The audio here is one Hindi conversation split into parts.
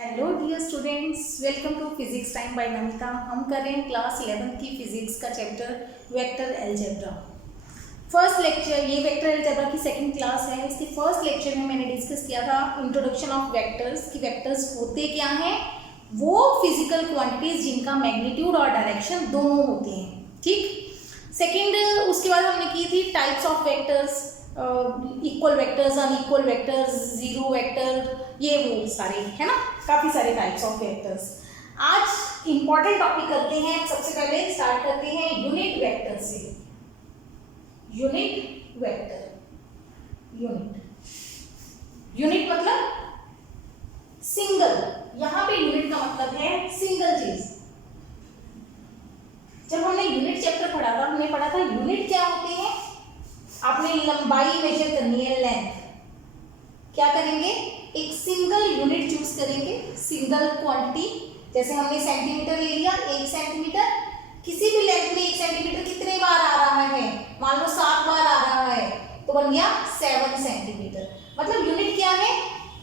Hello dear students, welcome to physics time by Namita. हम कर रहे हैं क्लास 11 की फिजिक्स का chapter vector algebra. First lecture, ये वेक्टर अलजेब्रा की सेकंड क्लास है। इसके फर्स्ट लेक्चर में मैंने डिस्कस किया था इंट्रोडक्शन ऑफ वेक्टर्स, कि वेक्टर्स होते क्या हैं। वो फिजिकल क्वांटिटीज जिनका मैग्नीट्यूड और डायरेक्शन दोनों होते हैं, ठीक। सेकेंड, उसके बाद हमने की थी types of vectors, equal vectors, unequal vectors, zero vector, ये वो सारे है ना, काफी सारे टाइप्स ऑफ वेक्टर्स। आज इंपॉर्टेंट टॉपिक करते हैं। सबसे पहले स्टार्ट करते हैं यूनिट वेक्टर से। यूनिट वेक्टर, यूनिट मतलब सिंगल। यहां पे यूनिट का मतलब है सिंगल चीज। जब हमने यूनिट चैप्टर पढ़ा था, हमने पढ़ा था यूनिट क्या होते हैं। आपने लंबाई मेजर करनी है, लेंथ। क्या करेंगे, एक सिंगल यूनिट चूज करेंगे, सिंगल क्वांटिटी। जैसे हमने सेंटीमीटर ले लिया, 1 सेंटीमीटर। किसी भी लेंथ में 1 सेंटीमीटर कितने बार आ रहा है, मान लो 7 बार आ रहा है, तो बन गया 7 सेंटीमीटर। मतलब यूनिट क्या है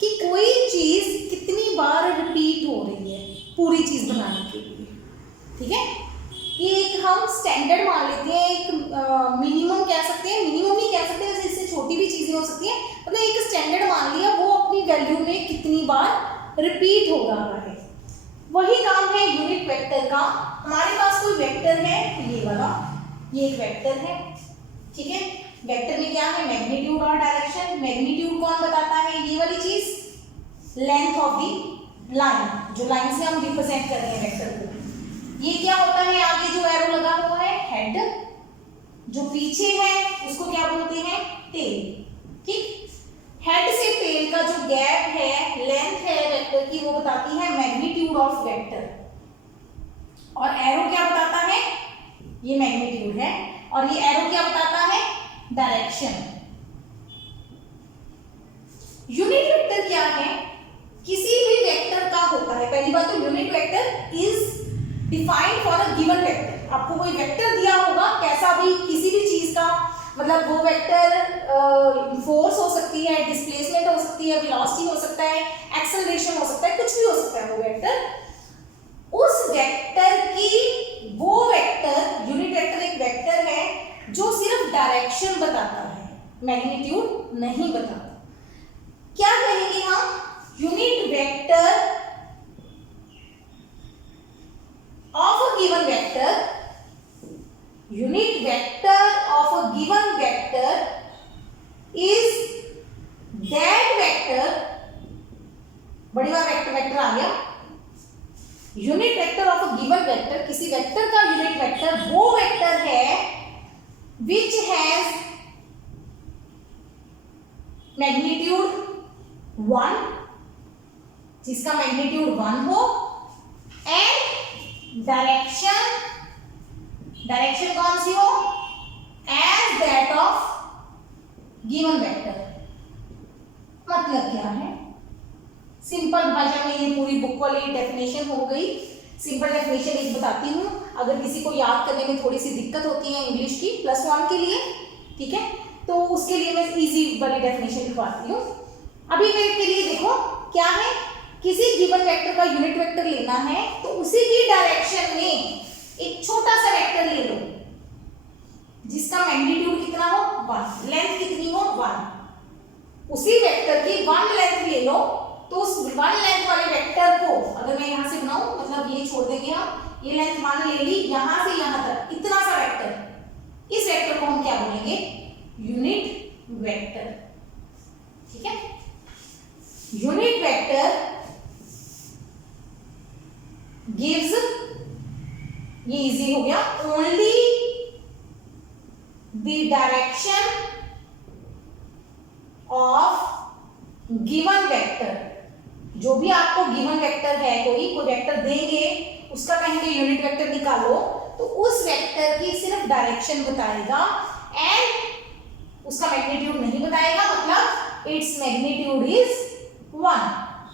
कि कोई चीज कितनी बार रिपीट हो रही है पूरी चीज बनाने के लिए, ठीक है। ये एक हम स्टैंडर्ड मान लेते हैं, एक मिनिमम कह सकते हैं, मिनिमम नहीं कह सकते, इससे छोटी भी चीजें हो सकती हैं। मतलब एक स्टैंडर्ड मान लिया, वो अपनी वैल्यू में कितनी बार रिपीट हो रहा है, वही काम है यूनिट वेक्टर का। हमारे पास कोई वेक्टर है, ये वाला, ये एक वेक्टर है, ठीक है। वेक्टर में क्या है, मैग्नीट्यूड और डायरेक्शन। मैग्नीट्यूड कौन बताता है, ये वाली चीज, लेंथ ऑफ दी लाइन, जो लाइन से हम रिप्रेजेंट करते हैं वेक्टर को। ये क्या होता है, आगे जो एरो लगा हुआ है, हेड। जो पीछे है उसको क्या बोलते हैं, टेल, ठीक। हेड से टेल का जो गैप है, लेंथ है वेक्टर की, वो बताती है मैग्नीट्यूड ऑफ वेक्टर। और एरो क्या बताता है, ये मैग्नीट्यूड है, और ये एरो क्या बताता है, डायरेक्शन। यूनिट वेक्टर क्या है, किसी भी वेक्टर का होता है। पहली बात तो unit vector is defined for a given vector. आपको कोई वेक्टर दिया होगा, कैसा भी, किसी भी चीज का, मतलब वो वेक्टर फोर्स हो सकती है, डिस्प्लेसमेंट हो सकती है, वेलोसिटी हो सकता है, एक्सेलरेशन हो सकता है, कुछ भी हो सकता है वो वेक्टर। उस वेक्टर की, वो वेक्टर, यूनिट वेक्टर एक वेक्टर है जो सिर्फ डायरेक्शन बताता है, मैग्नीट्यूड नहीं बताता। क्या कहेंगे हम, unit vector of a given vector, unit vector of a given vector is that vector, बड़ी बार वेक्टर आ गया। Unit vector of a given vector, किसी वेक्टर का यूनिट वेक्टर वो वेक्टर है which has मैग्नीट्यूड 1, जिसका मैग्नीट्यूड 1 हो, एंड डायरेक्शन कौन सी हो, as that of given vector. मतलब क्या है, सिंपल भाषा में ये पूरी बुक वाली डेफिनेशन हो गई। सिंपल डेफिनेशन एक बताती हूँ, अगर किसी को याद करने में थोड़ी सी दिक्कत होती है इंग्लिश की +1 के लिए, ठीक है, तो उसके लिए मैं इजी वाली डेफिनेशन लिखवाती हूँ। अभी मेरे के लिए देखो क्या है, किसी गिवन वेक्टर का यूनिट वेक्टर लेना है, तो उसी की डायरेक्शन में एक छोटा सा वेक्टर ले लो जिसका मैग्नीट्यूड कितना हो, 1, लेंथ कितनी हो, 1। उसी वेक्टर की 1 लेंथ ले लो, तो उस 1 लेंथ वाले वेक्टर को, अगर मैं यहां से बनाऊं, मतलब ये छोड़ देंगे हम, ये लेंथ मान ले ली, यहां से यहां तक इतना सा वेक्टर, इस वेक्टर को हम क्या बोलेंगे, यूनिट वेक्टर, ठीक है। यूनिट वेक्टर gives, ये इजी हो गया, only the direction of given vector। जो भी आपको गिवन वेक्टर है, कोई वेक्टर देंगे, उसका कहेंगे यूनिट वेक्टर निकालो, तो उस वेक्टर की सिर्फ डायरेक्शन बताएगा एंड उसका मैग्नीट्यूड नहीं बताएगा। मतलब इट्स मैग्नीट्यूड इज 1,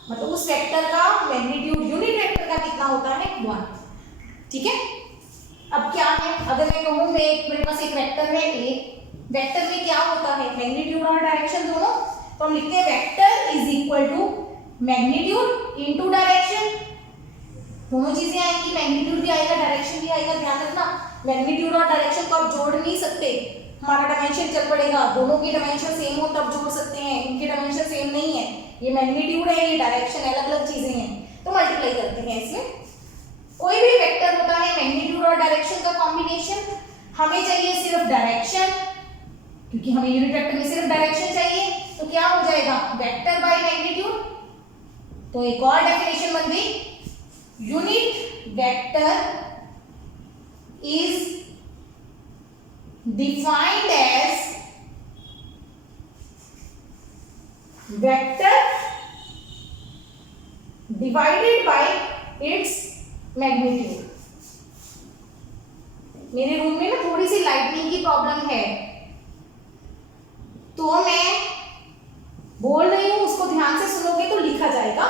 मतलब उस वेक्टर का मैग्नीट्यूड यूनिट वेक्टर का कितना होता है, 1, ठीक है। अब क्या है, अगर मैं कहूं, मेरे पास एक वेक्टर है ए, वेक्टर में क्या होता है, मैग्नीट्यूड और डायरेक्शन दोनों, तो हम लिखते हैं vector is equal to magnitude into direction, दोनों चीजें आएंगी, मैग्नीट्यूड भी आएगा डायरेक्शन भी आएगा। ध्यान रखना मैग्नीट्यूड और डायरेक्शन को आप जोड़ नहीं सकते, हमारा डायमेंशन चल पड़ेगा, दोनों की डायमेंशन सेम हो तब जोड़ सकते हैं, इनकी डायमेंशन सेम नहीं है, ये मैग्नीट्यूड है ये डायरेक्शन, अलग अलग चीजें हैं तो मल्टीप्लाई करते हैं इसमें। कोई भी वेक्टर होता है मैग्नीट्यूड और डायरेक्शन का कॉम्बिनेशन, हमें चाहिए सिर्फ डायरेक्शन, क्योंकि हमें यूनिट वेक्टर में सिर्फ डायरेक्शन चाहिए, तो क्या हो जाएगा वेक्टर बाय मैग्नीट्यूड। तो एक और डेफिनेशन बन गई, unit vector is defined as vector divided by its magnitude. मेरे रूम में ना थोड़ी सी लाइटनिंग की प्रॉब्लम है, तो मैं बोल रही हूं उसको ध्यान से सुनोगे तो लिखा जाएगा,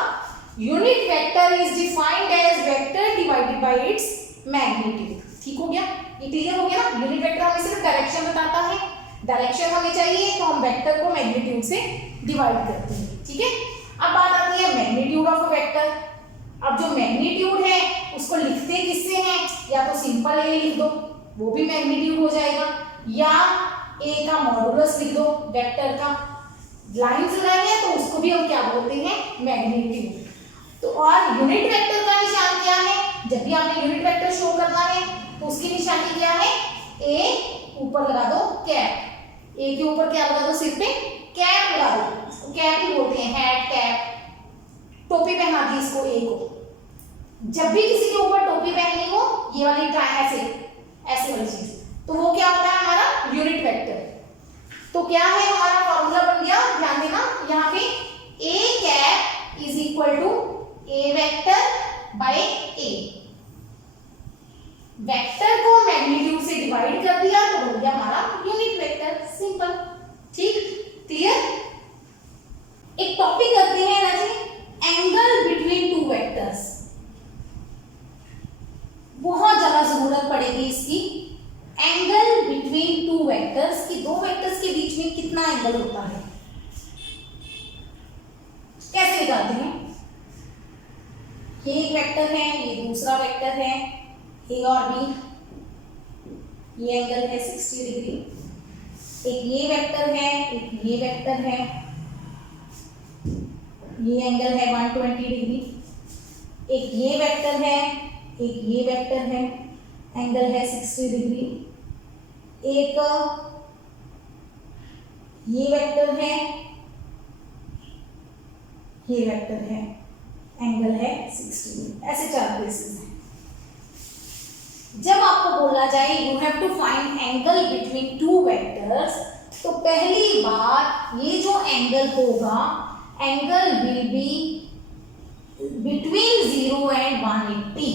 unit vector is defined as vector divided by its magnitude. ठीक हो गया, ये क्लियर हो गया ना। यूनिट वेक्टर हमें सिर्फ डायरेक्शन बताता है, डायरेक्शन हमें चाहिए तो हम वेक्टर को मैग्नीट्यूड से डिवाइड करते हैं। ठीक है, अब बात आती है मैग्नीट्यूड ऑफ अ वेक्टर। अब जो मैग्नीट्यूड है उसको लिखते किससे हैं, या तो सिंपल ए लिख दो वो भी मैग्नीट्यूड हो जाएगा, या ए का मॉडुलस लिख दो वेक्टर का, लाइंस लगाई है तो उसको भी हम क्या बोलते हैं मैग्नीट्यूड। तो और यूनिट वेक्टर का निशान क्या है, जब भी आपने यूनिट वेक्टर शो करना है तो उसकी निशानी क्या है, ए ऊपर लगा दो कैप, ए के ऊपर क्या लगा दो, सिर पे कैप लगा दो, इसको कैप ही बोलते हैं, हैट कैप, टोपी पहना दी इसको ए को। जब भी किसी के ऊपर टोपी पहननी हो ये वाली ऐसे वाली चीज, तो वो क्या होता है हमारा यूनिट वेक्टर। तो क्या है हमारा फॉर्मूला बन गया, ध्यान देना यहाँ पे A cap is equal to A vector by A, vector को मैग्नीट्यूड से डिवाइड कर दिया तो बन गया हमारा यूनिट वेक्टर, सिंपल। ठीक, क्लियर। एक टॉपिक करते हैं ना जी, एंगल बिटवीन टू वेक्टर्स, बहुत ज्यादा जरूरत पड़ेगी इसकी। एंगल बिटवीन टू वेक्टर्स कि दो वेक्टर्स के बीच में कितना एंगल होता है, कैसे निकालते हैं। ये एक वेक्टर है, ये दूसरा वेक्टर है, ए और बी, ये एंगल है 60 डिग्री, एक ये वेक्टर है, एक ये वेक्टर है, ये एंगल है 120 डिग्री, एक ये वेक्टर है, एक ये वेक्टर है, एंगल है 60 डिग्री, एक ये वेक्टर है, ये वेक्टर है, एंगल है 60 डिग्री, ऐसे चार प्लेसेस हैं। जब आपको बोला जाए you have to find angle between two vectors, तो पहली बात ये जो एंगल होगा, angle will be between 0 and 180,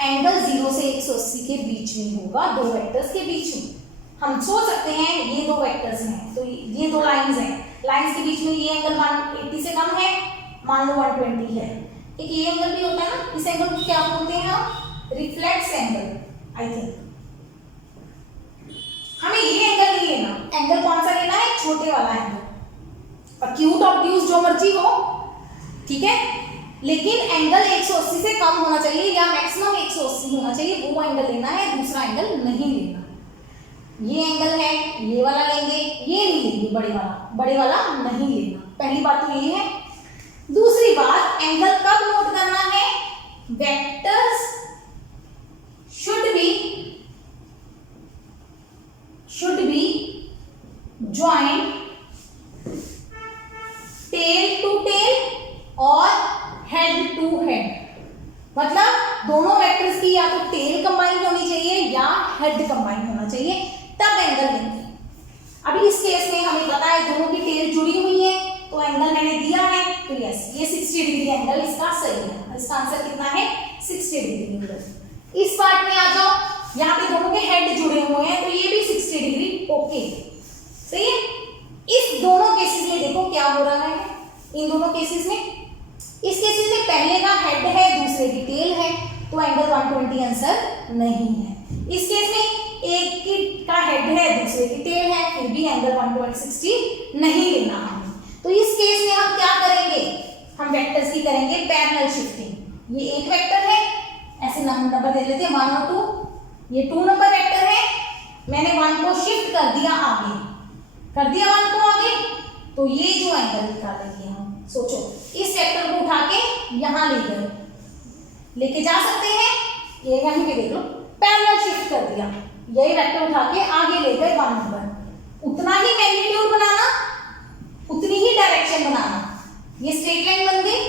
angle 0 से 180 के बीच में होगा, दो वेक्टर्स के बीच में। हम सोच सकते हैं ये दो वेक्टर्स हैं तो ये दो लाइंस हैं, लाइंस के बीच में ये एंगल 180 से कम है, मान लो 120 है। एक ये एंगल भी होता है ना, इस एंगल को क्या बोलते हैं हम, रिफ्लेक्स एंगल। आई थिंक हमें ये एंगल नहीं लेना, एंगल कौन सा लेना है, छोटे वाला एंगल, एक्यूट ऑब्ट्यूज जो मर्जी हो, ठीक है, लेकिन एंगल 180 से कम होना चाहिए या मैक्सिमम 180 होना चाहिए, वो एंगल लेना है, दूसरा एंगल नहीं लेना। ये एंगल है, ये वाला लेंगे, ये नहीं लेंगे, बड़े वाला नहीं लेना। पहली बात तो ये है। दूसरी बात, एंगल कब नोट करना है, vectors should be joined tail to tail और head to head, मतलब दोनों वेक्टर्स की या तो टेल कंबाइन होनी चाहिए या हेड कंबाइन होना चाहिए, तब एंगल लेंगे। अभी इस केस में हमें पता है दोनों की टेल जुड़ी हुई है, तो एंगल मैंने दिया है, तो यस ये 60 डिग्री एंगल इसका सही है। इसका आंसर कितना है, 60 डिग्री एंगल। इस पार्ट में आ जाओ, यहाँ पे दोनों के हेड जुड़े हुए हैं तो ये भी 60 डिग्री ओके, सही है। इस दोनों केसेस में देखो क्या हो रहा है, इन दोनों केसेस में, इस केसेस में पहले का हेड है, दूसरे की टेल है, तो एंगल 120 आंसर नहीं है। इस केस में एक की का हेड है, दूसरे की टेल है, फिर भी एंगल 160 नहीं लेना हमें। तो इस केस में हम क्या करेंगे, हम वेक्टर्स की करेंगे पैरेलल शिफ्टिंग। ये एक वेक्टर है, ऐसे नंबर दे लेते हैं 1 और 2। ये 2 नंबर वेक्टर है, मैंने 1 को शिफ्ट कर दिया आगे, कर दिया 1 को आगे, तो ये जो एंगल निकालेंगे हम, सोचो इस वेक्टर को उठा के यहाँ ले गए, लेके जा सकते हैं, ये यहीं पे देख लो पैरेलल शिफ्ट कर दिया, यही वेक्टर उठा के आगे ले गए 1 नंबर, उतना ही मैग्नीट्यूड बनाना, उतनी ही डायरेक्शन बनाना, ये स्ट्रेट लाइन बन गई।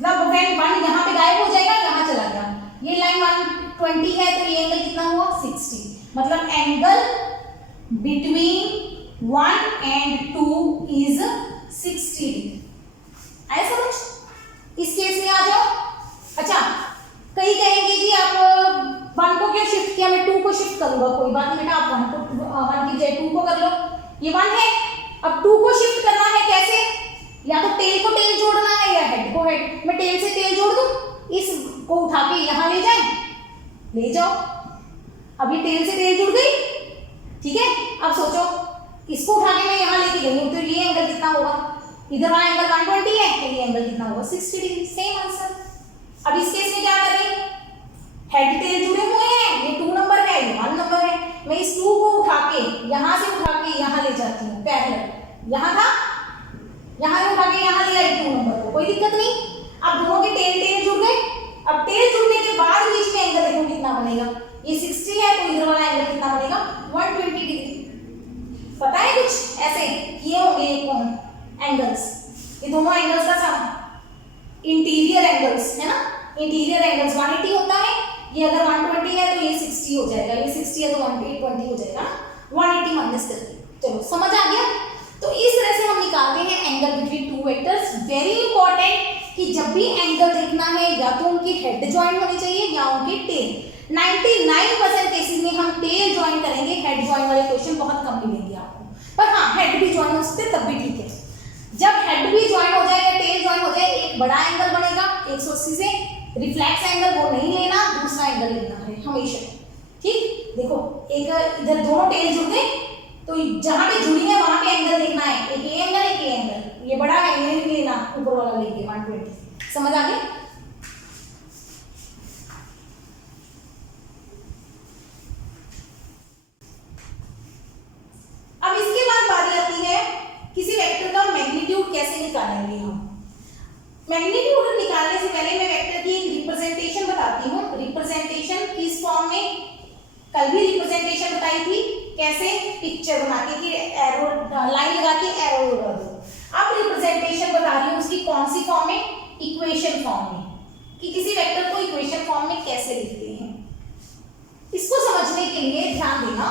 मतलब व्हेन 1 यहाँ पे गायब हो जाएगा, यहाँ चला गया, ये लाइन 120 है तो ये एंगल कितना हुआ 60, मतलब angle between 1 and 2 is 60 degree. आया समझ? इस केस में आ जाओ। अच्छा, कई कहेंगे जी आप 1 को क्यों शिफ्ट किया, मैं 2 को शिफ्ट करूंगा, कोई बात नहीं बेटा, आप 1 की बजाय 2 को कर लो, ये 1 है, अब 2 को शिफ्ट करना है कैसे, या तो टेल को टेल जोड़ना है या हेड को हेड, मैं टेल से टेल जोड़ दूं, इस को उठा के यहां ले जाए, ले जाओ, अब ये टेल से टेल जुड़ गई, ठीक है। अब सोचो इसको उठा के मैं यहां लेके गई हूं, तो ये एंगल कितना होगा, इधर वाला एंगल 120 है, तो ये एंगल कितना होगा 60 डिग्री, सेम आंसर। अब इस केस में क्या करें, हेड टेल जुड़े हुए हैं, ये 2 नंबर है, ये 1 नंबर है, मैं इस 2 को उठा के यहां से उठा के यहां ले जाती हूं पैरेलल, यहां था, यहां से उठा के यहां ले आई 2 नंबर को, कोई दिक्कत नहीं। अब दोनों के टेल टेल जुड़ गए, अब टेल जुड़ने के बाद बीच में एंगल देखो कितना बनेगा, ये 60 है तो इधर वाला एंगल कितना बनेगा 120 डिग्री। पता है कुछ ऐसे किए होंगे ये कौन एंगल्स, ये दोनों एंगल्स का सम इंटीरियर एंगल्स है ना, इंटीरियर एंगल्स 180 होता है, ये अगर 120 है तो ये 60 हो जाएगा, ये 60 है तो 120 हो जाएगा, 180 माइनस करके। चलो समझ आ गया। तो इस तरह से हम निकालते हैं angle between 2 vectors. Very important कि जब भी एंगल देखना है या तो उनकी हेड ज्वाइन होनी चाहिए या उनकी टेल। 99% केसेस में हम टेल ज्वाइन करेंगे, हेड ज्वाइन वाले क्वेश्चन बहुत कम मिलेंगे आपको, पर हाँ हेड भी ज्वाइन हो सकते तब भी ठीक है। जब हेड भी ज्वाइन हो जाए या टेल ज्वाइन हो जाए, एक बड़ा एंगल बनेगा 180 से, रिफ्लेक्स एंगल वो नहीं लेना, दूसरा एंगल लेना है हमेशा, ठीक। देखो एक इधर दोनों टेल जुड़ गए, तो जहां पे जुड़ी है वहां पे एंगल देखना है, एक ये एंगल एक ये एंगल, ये बड़ा है ये नहीं लेना, ऊपर वाला लेंगे 120। समझ आ गया? अब इसके बाद बारी आती है किसी वेक्टर का मैग्नीट्यूड कैसे निकालेंगे हम। मैग्नीट्यूड निकालने से पहले मैं वेक्टर की एक रिप्रेजेंटेशन बताती हूँ। रिप्रेजेंटेशन किस फॉर्म में, कल भी रिप्रेजेंटेशन बताई थी कैसे, पिक्चर बना के कि एरो लाइन लगा के एरो लगा दो। अब रिप्रेजेंटेशन बता रही हूँ उसकी कौन सी फॉर्म में, इक्वेशन फॉर्म में, कि किसी वेक्टर को इक्वेशन फॉर्म में कैसे लिखते हैं। इसको समझने के लिए ध्यान देना,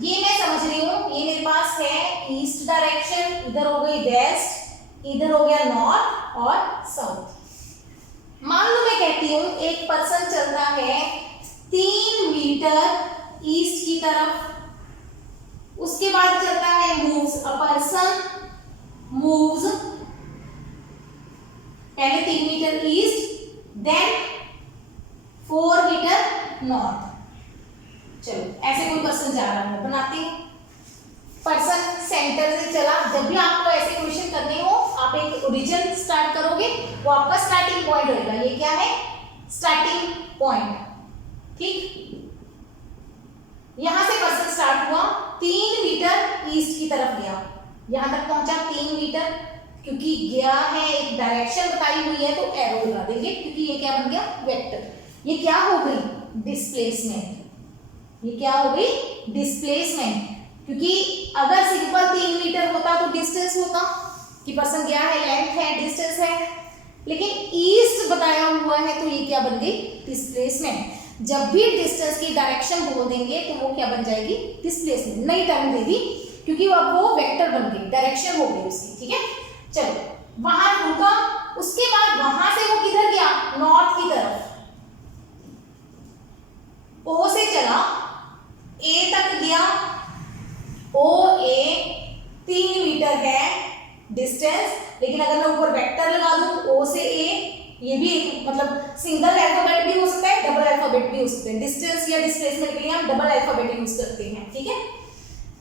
ये मैं समझ रही हूँ, ये मेरे पास है ईस्ट डायरेक्शन, इधर हो गई वेस्ट, इधर हो गया नॉर्थ और साउथ। मान लो मैं कहती हूँ एक पर्सन चलता है 3 मीटर ईस्ट की तरफ, उसके बाद चलता है मूव्स, अ पर्सन मूव्स पहले 3 metre east, then 4 metre north. चलो ऐसे कोई पर्सन जा रहा है, बनाते हैं पर्सन सेंटर से चला। जब भी आपको ऐसे क्वेश्चन करने हो, आप एक ओरिजिन स्टार्ट करोगे, वो आपका स्टार्टिंग पॉइंट होगा। ये क्या है, स्टार्टिंग पॉइंट, ठीक। यहां से पर्सन स्टार्ट हुआ, 3 मीटर ईस्ट की तरफ गया, यहां तक पहुंचा 3 मीटर, क्योंकि गया है एक डायरेक्शन बताई हुई है तो एरो लगा देंगे, क्योंकि ये क्या बन गया वेक्टर। ये क्या हो गई, डिस्प्लेसमेंट। ये क्या हो गई, डिस्प्लेसमेंट, क्योंकि अगर सिंपल 3 मीटर होता तो डिस्टेंस होता कि पर्सन गया है, लेंथ है, डिस्टेंस है, लेकिन ईस्ट बताया हुआ है तो ये क्या बन गई, डिस्प्लेसमेंट। जब भी डिस्टेंस की डायरेक्शन बोल देंगे तो वो क्या बन जाएगी, डिस्प्लेसमेंट, नई टर्म दे दी, क्योंकि अब वो वेक्टर बन गई, डायरेक्शन हो गई उसकी, ठीक है। चलो वहां रुका, उसके बाद वहां से वो किधर गया, नॉर्थ की तरफ, ओ से चला, ए तक गया, ओ ए 3 मीटर है डिस्टेंस, लेकिन अगर मैं ऊपर वेक्टर लगा दूं ओ से ए, ये भी एक मतलब सिंगल अल्फाबेट भी हो सकता है, डबल अल्फाबेट भी हो सकते हैं। डिस्टेंस या डिस्प्लेसमेंट के लिए हम डबल अल्फाबेट यूज करते हैं, ठीक है।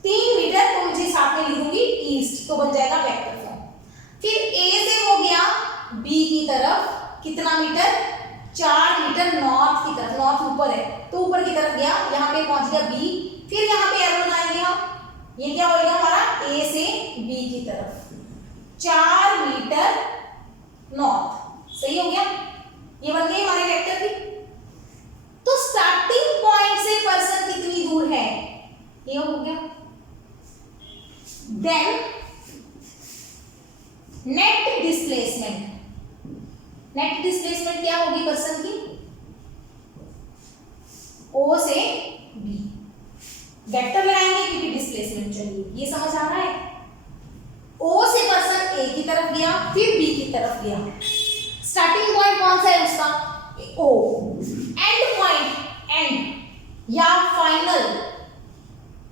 3 मीटर तो मुझे साथ में लिख दूंगी ईस्ट, तो बन जाएगा वेक्टर फॉर्म। फिर ए से हो गया की तरफ कितना मीटर, 4 मीटर नॉर्थ की तरफ, नॉर्थ ऊपर है तो ऊपर की तरफ गया, यहाँ पे पहुंच गया बी, फिर यहाँ पे एरो लगाएंगे हम, ये क्या होगा हमारा ए से बी की तरफ 4 मीटर नॉर्थ, सही हो गया, ये बन गई हमारे वेक्टर की। तो स्टार्टिंग पॉइंट से पर्सन कितनी दूर है, ये हो गया। Then net displacement, net displacement क्या होगी पर्सन की, ओ से बी, वेक्टर लगाएंगे क्योंकि डिस्प्लेसमेंट चाहिए, ये समझ आ रहा है। ओ से पर्सन ए की तरफ गया, फिर बी की तरफ गया, स्टार्टिंग पॉइंट कौन सा है उसका, ओ, एंड पॉइंट, एंड या फाइनल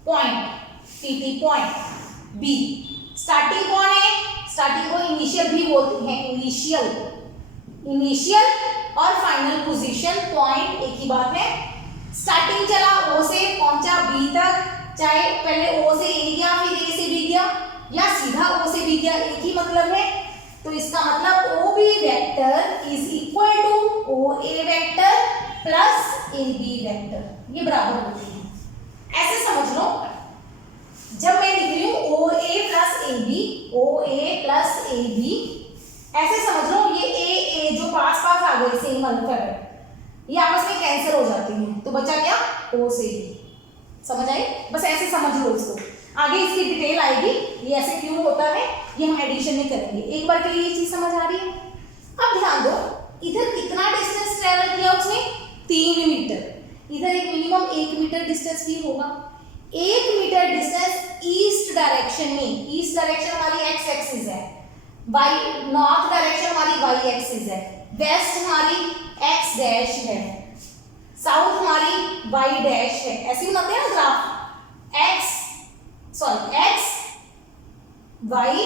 पॉइंट, टीटी पॉइंट बी। स्टार्टिंग कौन है, स्टार्टिंग को इनिशियल भी बोलते हैं, इनिशियल, इनिशियल और फाइनल पोजीशन पॉइंट एक ही बात है। स्टार्टिंग चला ओ से पहुंचा बी तक, चाहे पहले ओ से ए गया फिर ए से बी गया या सीधा ओ से बी गया, एक ही मतलब है। तो इसका मतलब O B vector is equal to O A vector plus A B vector, ये बराबर होते हैं। ऐसे समझ लो, जब मैं लिख रही हूं O A plus A B, O A plus A B, ऐसे समझ लो ये ए जो पास पास आ गए सेम अल्फाबेट, ये आपस में कैंसिल हो जाते हैं, तो बचा क्या ओ से बी, समझ आई, बस ऐसे समझ लो इसको, आगे इसकी डिटेल आएगी ये ऐसे क्यों होता है, ये हम एडिशन में करेंगे। एक बार के लिए ये चीज समझ आ रही है। अब ध्यान दो, इधर कितना डिस्टेंस ट्रेवल किया उसने, 3 मीटर, इधर एक मिनिमम 1 मीटर डिस्टेंस भी होगा। 1 मीटर डिस्टेंस ईस्ट डायरेक्शन में, ईस्ट डायरेक्शन हमारी एक्स एक्सिस है, वाई नॉर्थ डायरेक्शन हमारी वाई एक्सिस है, वेस्ट हमारी एक्स डैश है, साउथ हमारी वाई डैश है, ऐसे ही बनाते हैं ना graph, X Y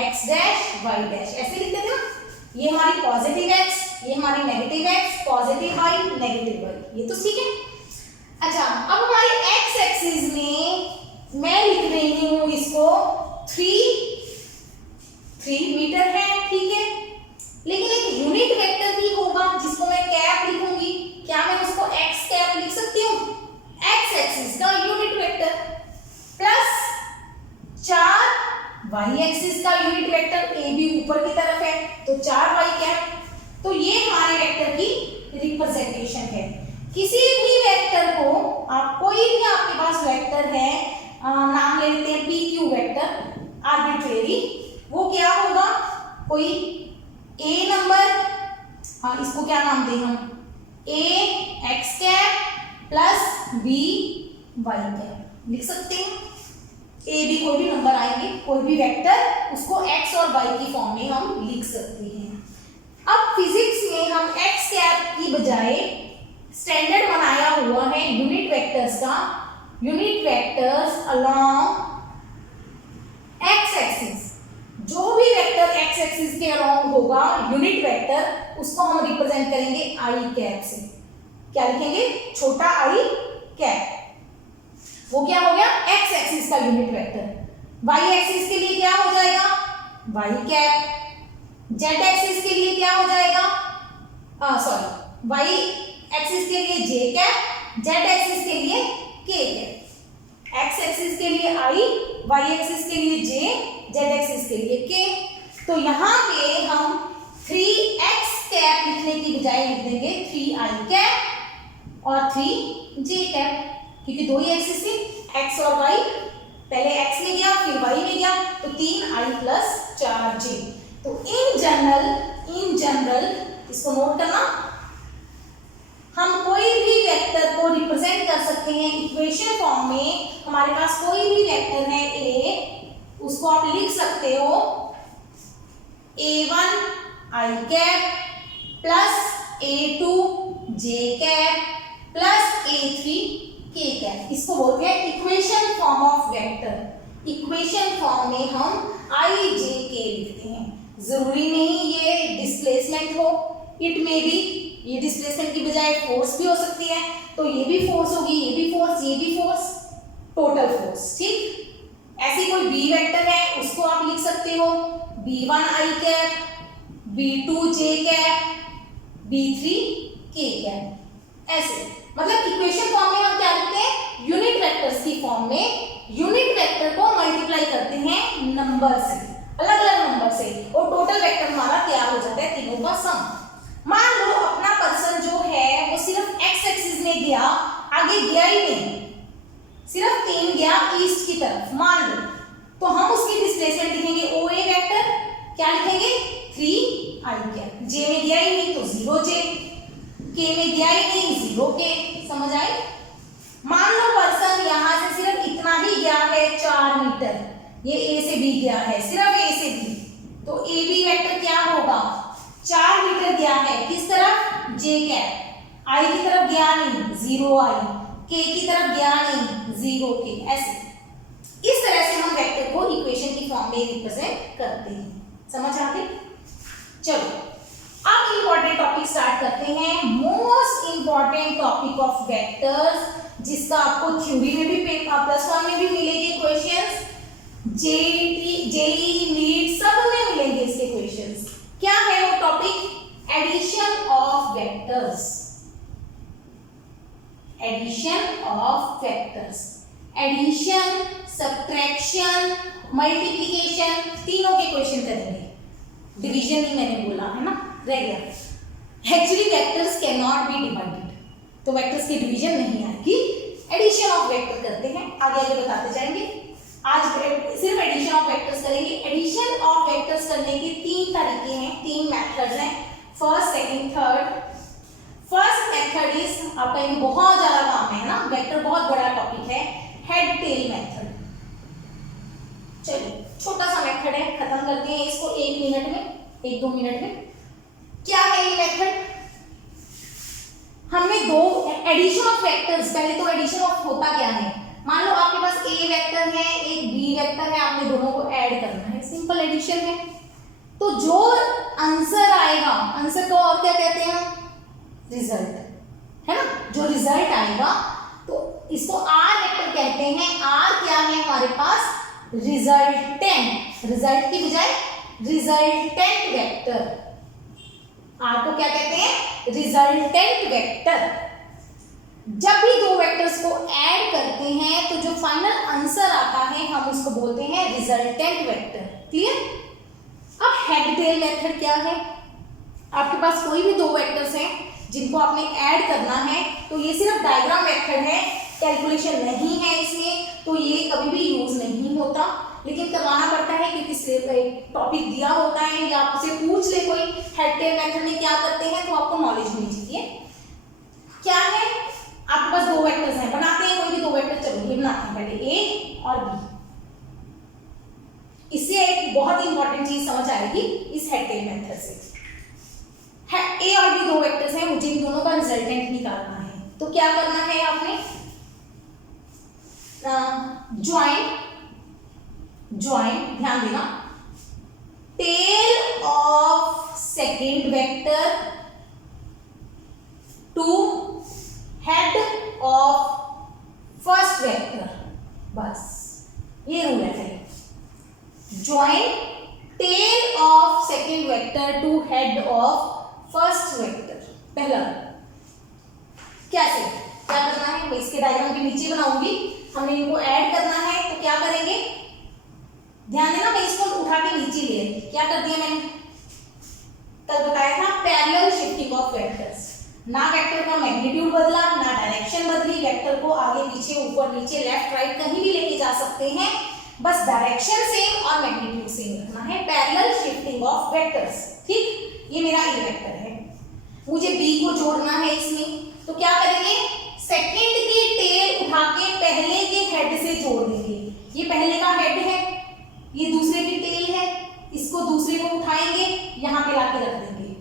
X dash Y dash, ऐसे लिखते थे ना, ये हमारी पॉजिटिव एक्स, ये हमारी negative X, positive Y negative Y, ये तो ठीक है। अच्छा, अब हमारी एक्स एक्सिस में मैं लिख रही हूं इसको 3 मीटर है, ठीक है, लेकिन एक यूनिट वेक्टर भी होगा जिसको मैं कैप लिखूंगी, क्या मैं उसको एक्स कैप लिख सकती हूँ, एक्स एक्सिस का unit vector plus 4 Y axis का यूनिट वेक्टर, ए भी ऊपर की तरफ है तो 4 वाई कैप, तो ये हमारे वेक्टर की रिप्रेजेंटेशन है। किसी भी वेक्टर को आप, कोई भी आपके पास वेक्टर है, नाम ले लेते हैं पी क्यू वेक्टर, आर्बिट्रेरी, वो क्या होगा, कोई ए नंबर, हाँ इसको क्या नाम दें हम, A X cap plus B Y cap लिख सकते हैं। ए बी कोई भी नंबर आएंगे, कोई भी वेक्टर, उसको एक्स और वाई की फॉर्म में हम लिख सकते हैं। अब फिजिक्स में हम एक्स कैप की बजाय स्टैंडर्ड बनाया हुआ है यूनिट वेक्टर्स का, unit vectors along x axis, जो भी वेक्टर एक्स एक्सिस के अलोंग होगा यूनिट वेक्टर, उसको हम रिप्रेजेंट करेंगे आई कैप से। क्या लिखेंगे, छोटा आई कैप, वो क्या हो गया एक्स एक्सिस का यूनिट वेक्टर। वाई एक्सिस के लिए क्या हो जाएगा, वाई कैप, जेड एक्सिस के लिए क्या हो जाएगा, वाई एक्सिस के लिए जे कैप, जेड एक्सिस के लिए के कैप, एक्स एक्सिस के लिए आई, वाई एक्सिस के लिए जे, जेड एक्सिस के लिए के। तो यहाँ पे हम 3x कैप लिखने की बजाय लिख देंगे 3i कैप और 3j कैप, क्योंकि दो ही एक्सिस थी, x और y, पहले x में गया फिर y में गया, तो 3i प्लस 4j। तो इन जनरल इसको नोट करना, हम कोई भी वेक्टर को रिप्रेजेंट कर सकते हैं इक्वेशन फॉर्म में। हमारे पास कोई भी वेक्टर है a, उसको आप लिख सकते हो a1 i cap plus a2 j cap plus a3 k cap, इसको बोलते हैं equation form of vector. Equation form में हम i j k लिखते हैं, जरूरी नहीं ये डिस्प्लेसमेंट हो, इट में भी ये डिस्प्लेसमेंट की बजाय फोर्स भी हो सकती है, तो ये भी फोर्स होगी, ये भी फोर्स, ये भी फोर्स, टोटल फोर्स, ठीक। ऐसी कोई बी वेक्टर है, उसको आप लिख सकते हो b1 i cap, B2 J cap, B3 K cap, ऐसे। मतलब इक्वेशन फॉर्म में हम क्या लिखते हैं, यूनिट वेक्टर्स की फॉर्म में यूनिट वेक्टर को मल्टीप्लाई करते हैं नंबर से, अलग अलग नंबर से, और टोटल वेक्टर हमारा तैयार हो जाता है तीनों का सम। मान लो अपना पर्सन जो है वो सिर्फ एक्स एक्सिस में गया, आगे गया ही नहीं, सिर्फ 3 गया ईस्ट की तरफ, मान लो, तो हम उसकी डिस्प्लेसमेंट लिखेंगे ओ ए वेक्टर, क्या लिखेंगे 3 i कैप, जे में गया ही नहीं तो 0 जे, के में गया ही नहीं 0 के, समझ आए। मान लो पर्सन यहां से सिर्फ इतना ही गया है 4 मीटर, ये ए से बी गया है, सिर्फ ए से बी, तो ए बी वेक्टर क्या होगा, 4 मीटर गया है किस तरफ, जे कैप, आई की तरफ गया नहीं 0 आई, के की तरफ गया नहीं 0 के, ऐसे। इस तरह से हम वेक्टर को इक्वेशन की फॉर्म में रिप्रेजेंट करते हैं, समझ आ गई। चलो अब इंपॉर्टेंट टॉपिक स्टार्ट करते हैं, most important topic of vectors, जिसका आपको थ्योरी में भी +1 में भी मिलेंगे क्वेश्चंस, जेईई नीट सब में मिलेंगे इसके क्वेश्चंस। क्या है वो topic, addition of vectors, addition of vectors, addition, subtraction, multiplication, तीनों के क्वेश्चन करेंगे। डिवीजन नहीं मैंने बोला है ना, रह गया। Actually vectors can not be divided, तो वेक्टर्स की डिवीजन नहीं आएगी, एडिशन ऑफ वेक्टर करते हैं, आगे आगे बताते जाएंगे। आज सिर्फ एडिशन ऑफ वेक्टर्स करेंगे। एडिशन ऑफ वेक्टर्स करने के 3 तरीके हैं, 3 मेथड्स हैं, first, second, third. First method is, आपका ये बहुत ज्यादा काम है ना, वेक्टर बहुत बड़ा टॉपिक है, हेड टेल मेथड। चलिए छोटा सा मेथड है, खत्म करते हैं इसको 1 मिनट में, 1-2 मिनट में। क्या है ये मेथड, हमें दो एडिशन ऑफ वेक्टर्स, पहले तो एडिशन ऑफ होता क्या है, मान लो आपके पास ए वेक्टर है, एक बी वेक्टर है, आपने दोनों को ऐड करना है, सिंपल एडिशन है। तो जो आंसर आएगा, आंसर को और क्या कहते हैं, रिजल्ट, है ना, जो रिजल्ट आएगा तो इसको आर वेक्टर कहते हैं। आर क्या है हमारे पास, रिजल्टेंट, रिजल्ट की बजाय रिजल्टेंट वेक्टर, आर को क्या कहते हैं, रिजल्टेंट वेक्टर। जब भी दो वेक्टर्स को ऐड करते हैं तो जो फाइनल आंसर आता है हम उसको बोलते हैं रिजल्टेंट वेक्टर, क्लियर। अब हेड टेल मेथड क्या है, आपके पास कोई भी दो वेक्टर्स हैं जिनको आपने ऐड करना है, तो ये सिर्फ डायग्राम मेथड है, कैलकुलेशन नहीं है इसमें, तो ये कभी भी यूज नहीं होता, लेकिन करवाना पड़ता है क्योंकि टॉपिक दिया होता है या आपसे पूछ ले कोई हेड टेल मेथड में क्या करते हैं, तो आपको नॉलेज होनी चाहिए। क्या है, आपके पास दो वेक्टर्स हैं, बनाते हैं कोई भी दो वेक्टर, चलो ये बनाते हैं पहले ए और बी। इससे एक बहुत इंपॉर्टेंट चीज समझ आएगी इस हेड टेल मेथड से। ए और बी दो वेक्टर्स हैं, मुझे इन दोनों का रिजल्टेंट निकालना है, तो क्या करना है आपने, ज्वाइन, ध्यान देना, tail of second vector to head of first vector, बस ये रूल है। Join tail of second vector to head of first vector. पहला कैसे, क्या करना है, मैं इसके डायग्राम के नीचे बनाऊंगी, हमें इनको ऐड करना है, तो क्या करेंगे, ध्यान देना, मैं इसको उठा के नीचे ले आई, क्या कर दिया मैंने, कल बताया था पैरेलल शिफ्टिंग ऑफ वेक्टर्स, ना वेक्टर का मैग्नीट्यूड बदला, ना डायरेक्शन बदली, वेक्टर को आगे पीछे ऊपर नीचे लेफ्ट राइट कहीं भी लेके जा सकते हैं, बस डायरेक्शन सेम और मैग्नीट्यूड सेम रखना है, पैरेलल शिफ्टिंग ऑफ वेक्टर्स, ठीक। ये मेरा ए वेक्टर है, मुझे बी को जोड़ना है इसमें, तो क्या करेंगे, सेकंड की टेल उठा के पहले के हेड से जोड़ देंगे, ये पहले का हेड है, ये दूसरे की टेल है, इसको दूसरे को उठाएंगे, यहां पे लाके रख देंगे,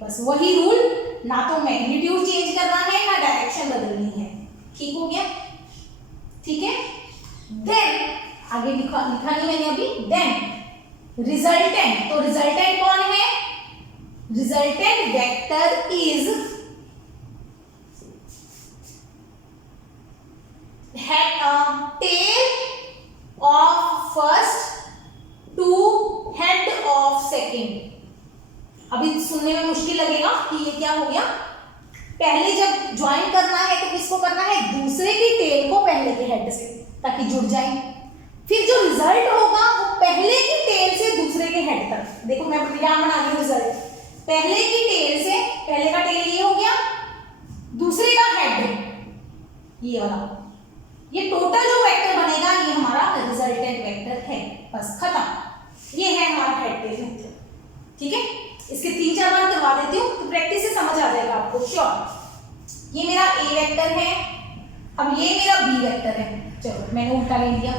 बस वही रूल, ना तो मैग्नीट्यूड चेंज करना है ना डायरेक्शन बदलनी है, ठीक हो गया, ठीक है। देन आगे लिखा नहीं मैंने अभी, देन रिजल्टेंट, तो रिजल्टेंट कौन है, resultant vector is tail of first to head of second. अभी सुनने में मुश्किल लगेगा कि ये क्या हो गया। पहले जब ज्वाइन करना है तो किसको करना है, दूसरे की टेल को पहले के हेड से, ताकि जुड़ जाए। फिर जो रिजल्ट होगा वो पहले की टेल से दूसरे के हेड तक। देखो मैं यहां बना रही हूं रिजल्ट, पहले की टेल से, पहले का टेल ये हो गया, दूसरे का हेड ये वाला। ये टोटल जो वेक्टर बनेगा ये हमारा रिजल्टेंट वेक्टर है। बस खत्म। ये है हमारा हेड टेल वेक्टर। ठीक है, इसके 3-4 बार करवा देती हूँ तो प्रैक्टिस से समझ आ जाएगा आपको श्योर। ये मेरा ए वेक्टर है, अब ये मेरा बी वेक्टर है। चलो मैंने उल्टा ले लिया,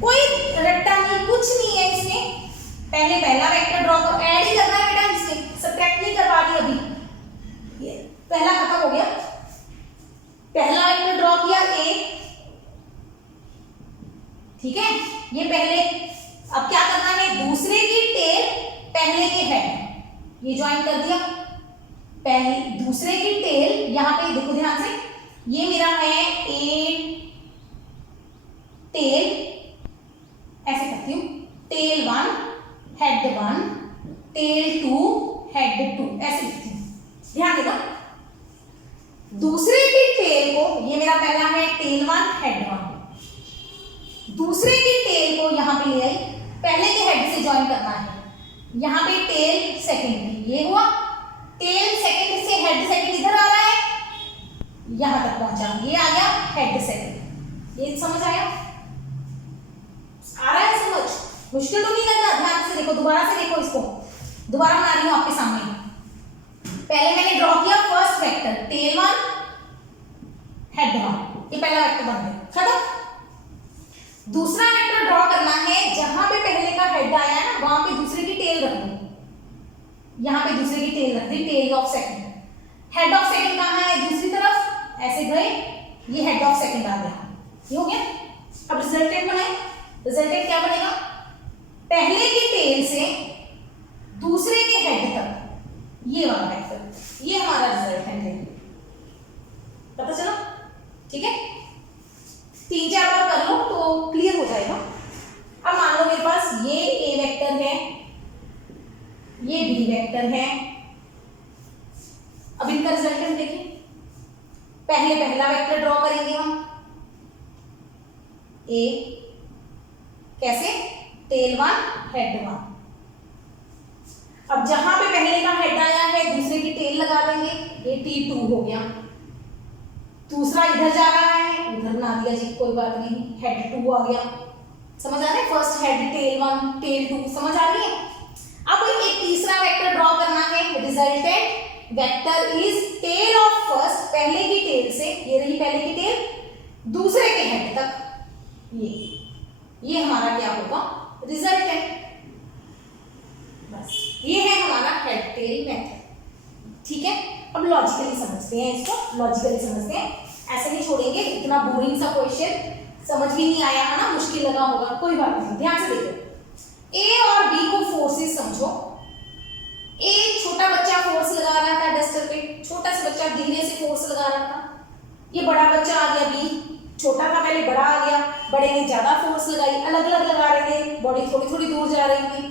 कोई रट्टा नहीं, कुछ नहीं है इसमें। पहले पहला वेक्टर ड्रॉ कर, ऐड ही करना है बेटा, इसमें सब्ट्रैक्ट नहीं करवा दी अभी। ये पहला खत्म हो गया, पहला वेक्टर ड्रॉ किया ए, ठीक है। ये पहले, अब क्या करना है, दूसरे की टेल पहले के हेड, ये ज्वाइन कर दिया। पहले दूसरे की टेल, यहां पे देखो ध्यान से, ये मेरा है ए टेल, ऐसे करती हूं, टेल 1 हेड 1, टेल 2 हेड 2, ऐसे लिखती हूं। ध्यान देना, दूसरे की टेल को, ये मेरा पहला है टेल 1 हेड 1, दूसरे की टेल को यहां पे ले आई, पहले के हेड से ज्वाइन करना है। यहां पे टेल सेकंड, ये हुआ टेल सेकंड से हेड सेकंड इधर आ रहा है, यहां तक पहुंचा, ये आ गया हेड सेकंड। ये समझ आया, आ रहा है समझ? मुश्किल तो नहीं लग रहा? ध्यान से देखो, दोबारा से देखो, इसको दोबारा बना रही हूं आपके सामने। पहले मैंने ड्रॉ किया फर्स्ट वेक्टर टेल 1 हेड 1, ये पहला वेक्टर बन गया, खत्म। दूसरा वेक्टर ड्रॉ करना है, जहां पे पहले का हेड आया है ना, वहां पे दूसरे की टेल रख दो, यहां पे दूसरे की टेल रख दी, tail of second. Head of second कहां है, दूसरी तरफ, ऐसे गए, ये हेड ऑफ सेकंड आ गया, ये हो गया। अब रिजल्टेंट बनाए, रिजल्टेंट क्या बनेगा, पहले की टेल से दूसरे के हेड तक, ये वाला वेक्टर, ये हमारा रिजल्टेंट है। पता चला? ठीक है, 3-4 बार कर लो तो क्लियर हो जाएगा। अब मान लो मेरे पास ये ए वेक्टर है, ये बी वेक्टर है। अब इनका रिजल्टेंट देखिए, पहले पहला वेक्टर ड्रॉ करेंगे हम, ए, कैसे, टेल 1 हेड 1। अब जहां पे पहले का हेड आया है, दूसरे की टेल लगा देंगे, ये T2 हो गया। दूसरा इधर जा रहा है, उधर बना दिया जी, कोई बात नहीं, हेड 2 आ गया। समझ आ रहा है, फर्स्ट हेड टेल 1 टेल 2, समझ आ रही है। अब एक तीसरा वेक्टर ड्रॉ करना है, resultant vector is tail of first, पहले की टेल से, ये रही पहले की टेल, दूसरे के हेड तक, ये हमारा क्या होगा, रिजल्टेंट। बस ये है हमारा हेड टेल मेथड। ठीक है, अब लॉजिकली समझते हैं इसको, लॉजिकली समझते हैं, ऐसे नहीं छोड़ेंगे। इतना बोरिंग सा क्वेश्चन समझ भी नहीं आया है ना, मुश्किल लगा होगा, कोई बात नहीं, ध्यान से देखो। ए और बी को फोर्सेस समझो। ए छोटा बच्चा फोर्स लगा रहा था डस्टर पे, छोटा सा बच्चा धीरे से फोर्स लगा रहा था। ये बड़ा बच्चा आ गया बी, छोटा था पहले, बड़ा आ गया, बड़े ने ज्यादा फोर्स लगाई, अलग अलग लगा रहे थे, बॉडी थोड़ी थोड़ी दूर जा रही थी,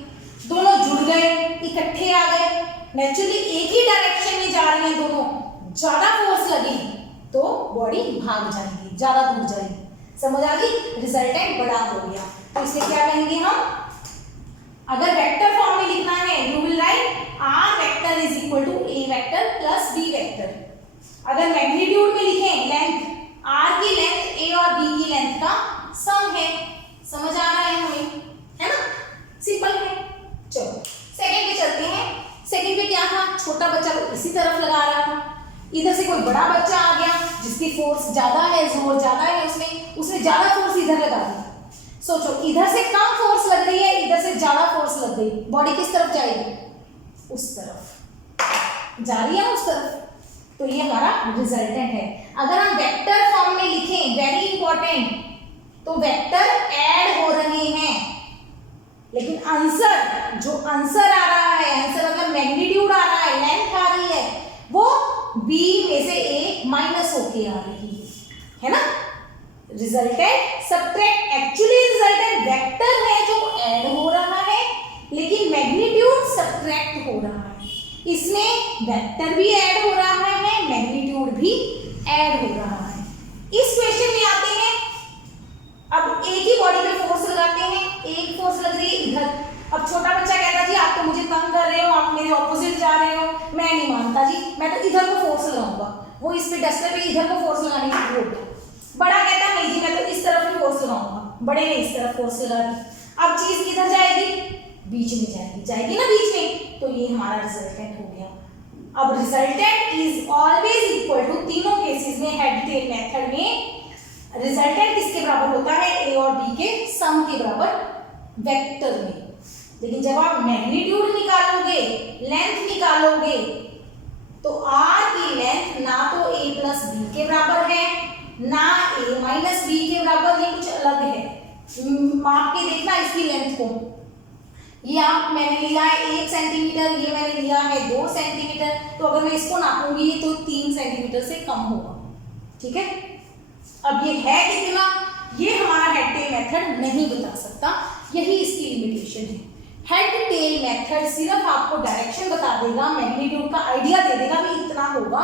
दोनों जुड़ गए, इकट्ठे आ गए, नेचुरली एक ही डायरेक्शन में जा रही हैं दोनों, ज्यादा फोर्स लगी तो बॉडी भाग जाएगी, ज्यादा दूर जाएगी। समझ आ गई, रिजल्टेंट बड़ा हो गया। तो इसे क्या कहेंगे हम, अगर वेक्टर फॉर्म में लिखना है, you will write R vector is equal to A vector plus B vector. अगर मैग्नीट्यूड में लिखें, लेंथ, आर की लेंथ ए और बी की लेंथ का सम है। समझ आ रहा है हमें, है ना, सिंपल है। चलो सेकंड पे चलते हैं। सेकंड पे क्या था, छोटा बच्चा को इसी तरफ लगा रहा था, इधर से कोई बड़ा बच्चा आ गया जिसकी फोर्स ज्यादा है, जोर ज्यादा है, उसने ज्यादा फोर्स इधर लगा दिया। सोचो, इधर से कम फोर्स लग रही है, इधर से ज्यादा फोर्स लग गई, बॉडी किस तरफ जाएगी, उस तरफ जा रही है, उस तरफ। तो ये हमारा रिजल्टेंट है। अगर हम वेक्टर फॉर्म में लिखें, वेरी इंपॉर्टेंट, तो वेक्टर ऐड हो रहे हैं, लेकिन आंसर, जो आंसर आ रहा है, आंसर मतलब मैग्नीट्यूड आ रहा है, लेंथ आ रही है, वो बी में से ए माइनस होके आ रही है ना। Resultant subtract, actually resultant vector है जो ऐड हो रहा है, लेकिन मैग्नीट्यूड सब्ट्रैक्ट हो रहा है। इसमें वेक्टर भी ऐड हो रहा है, मैग्नीट्यूड भी ऐड हो रहा है। इस क्वेश्चन में आते हैं, अब एक ही बॉडी पे फोर्स लगाते हैं, एक फोर्स लग रही है इधर। अब छोटा बच्चा कहता जी आप तो मुझे तंग कर रहे हो, आप मेरे ऑपोजिट जा रहे हो, मैं नहीं मानता जी, मैं तो इधर को फोर्स लगाऊंगा। वो इस पे डस्टर पे इधर को फोर्स लगाने की बोलता। बड़ा कहता नहीं जी मैं तो इस तरफ ही फोर्स लगाऊंगा, बड़े ने इस तरफ फोर्स लगा दी। अब चीज किधर जाएगी? बीच में जाएगी, जाएगी ना बीच में, तो ये हमारा रिजल्टेंट हो गया। अब resultant is always equal to, तीनों केसेस में हेड टेल मेथड में रिजल्टेंट किसके बराबर होता है? ए और बी के सम के बराबर वेक्टर में। लेकिन जब आप मैग्नीट्यूड निकालोगे, लेंथ निकालोगे, तो आर की लेंथ ना तो ए प्लस बी के बराबर है, ना ए माइनस बी के बराबर, ये कुछ अलग है। माप के देखना इसकी लेंथ को। ये आप मैंने लिया है 1 सेंटीमीटर, ये मैंने लिया है 2 सेंटीमीटर, तो अगर मैं इसको नापूंगी तो 3 सेंटीमीटर से कम होगा। ठीक है, अब ये है कितना, ये हमारा हेड टेल मेथड नहीं बता सकता, यही इसकी लिमिटेशन है। हेड टेल मेथड सिर्फ आपको डायरेक्शन बता देगा, मैग्नीट्यूड का आइडिया दे देगा भी इतना होगा,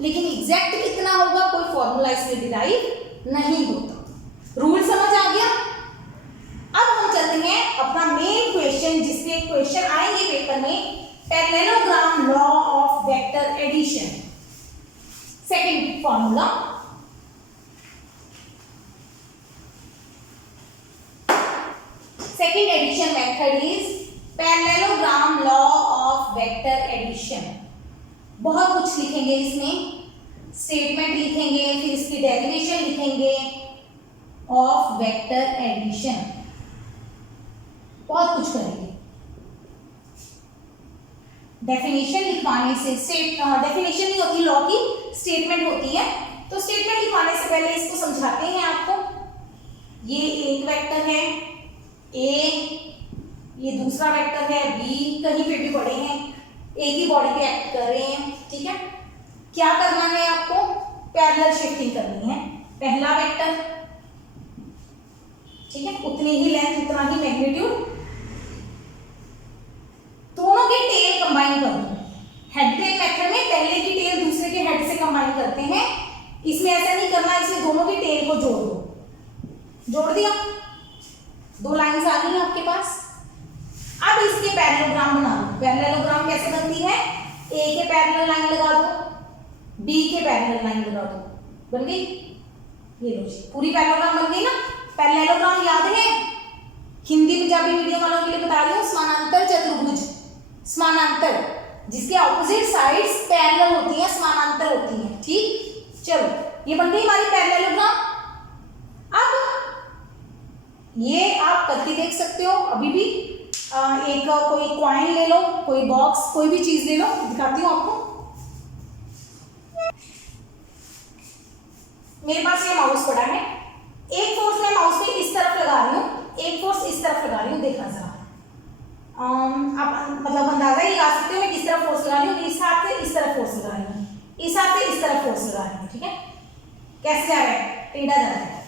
लेकिन एग्जैक्ट कितना होगा कोई फॉर्मूला इसमें डिराइव नहीं होता। रूल समझ आ गया? अब हम चलते हैं अपना मेन क्वेश्चन, जिसपे क्वेश्चन आएंगे पेपर में, parallelogram law of vector addition. Second formula, second addition method is parallelogram law of vector addition. बहुत कुछ लिखेंगे इसमें, स्टेटमेंट लिखेंगे, फिर इसकी डेरिवेशन लिखेंगे ऑफ वेक्टर एडिशन, बहुत कुछ करेंगे। डेफिनेशन लिखवाने से, डेफिनेशन नहीं होती लॉ की, स्टेटमेंट होती है। तो स्टेटमेंट लिखवाने से पहले इसको समझाते हैं आपको। ये एक वेक्टर है ए, ये दूसरा वेक्टर है बी, कहीं पे भी पड़े हैं, एक ही बॉडी पे एक्ट कर रहे हैं। ठीक है, क्या करना है आपको? पैरेलल शिफ्टिंग करनी है। पहला वेक्टर, ठीक है, उतनी ही लेंथ उतना ही मैग्नीट्यूड, दोनों के टेल कंबाइन कर दो। हेड टेल मेथड में पहले की टेल दूसरे के हेड से कंबाइन करते हैं, इसमें ऐसा नहीं करना, इसमें दोनों की टेल को जोड़ दो। जोड़ दिया, 2 लाइंस आ गई आपके पास। अब इसके पैरेललोग्राम बना दो। पैरेललोग्राम कैसे बनती है? ए के पैरेलल लाइन लगा दो, बी के पैरेलल लाइन लगा दो, बन गई। ये लो जी, पूरी पैरेललोग्राम बन गई ना। पैरेललोग्राम याद है? हिंदी पंजाबी मीडियम वालों के लिए बता रही हूँ। समानांतर चतुर्भुज, समानांतर जिसके ऑपोजिट साइड्स पैरेलल होती हैं, समानांतर होती हैं। ठीक, चलो ये बन गई हमारी पैरेललोग्राम। अब ये आप करके देख सकते हो अभी भी। एक कोई कॉइन ले लो, कोई बॉक्स, कोई भी चीज ले लो, दिखाती हूँ आपको। मेरे पास ये माउस पड़ा है, एक फोर्स मैं माउस पे इस तरफ लगा रही हूँ, एक फोर्स इस तरफ लगा रही हूँ। देखना जरा, आप मतलब अंदाजा ही लगा सकते हो मैं किस तरफ फोर्स लगा रही हूँ। इस हाथ से इस तरफ फोर्स लगा रही हूँ, इस हाथ से इस तरफ फोर्स लगा रही हूँ। ठीक है, कैसे जा रहा है? टेढ़ा जा रहा है।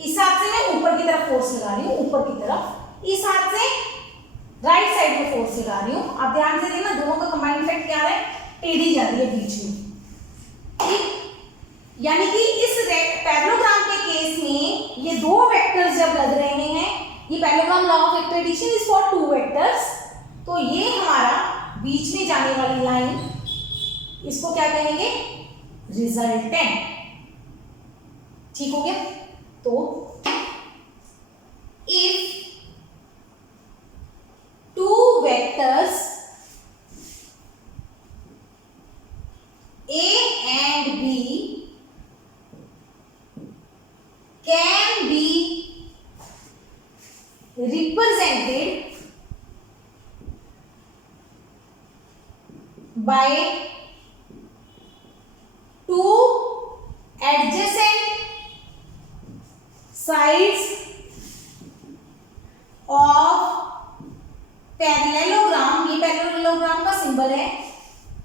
इस हाथ से मैं ऊपर की तरफ फोर्स लगा रही हूँ, ऊपर की तरफ। इस हाथ से राइट साइड में फोर्स लगा रही हूँ। आप ध्यान से देखना, दोनों का कंबाइंड इफेक्ट क्या है? टेढ़ी जा रही है बीच में। ठीक, यानी कि इस पैरेललोग्राम के केस में ये 2 वेक्टर्स जब लग रहे हैं, ये parallelogram law of vector addition is for 2 vectors, तो ये हमारा बीच में जाने वाली लाइन, इसको क्या कहेंगे? रिजल्टेंट। ठीक हो गया? तो if 2 vectors A and B can be represented by 2 adjacent sides of parallelogram. ये पैरेललोग्राम का सिंबल है,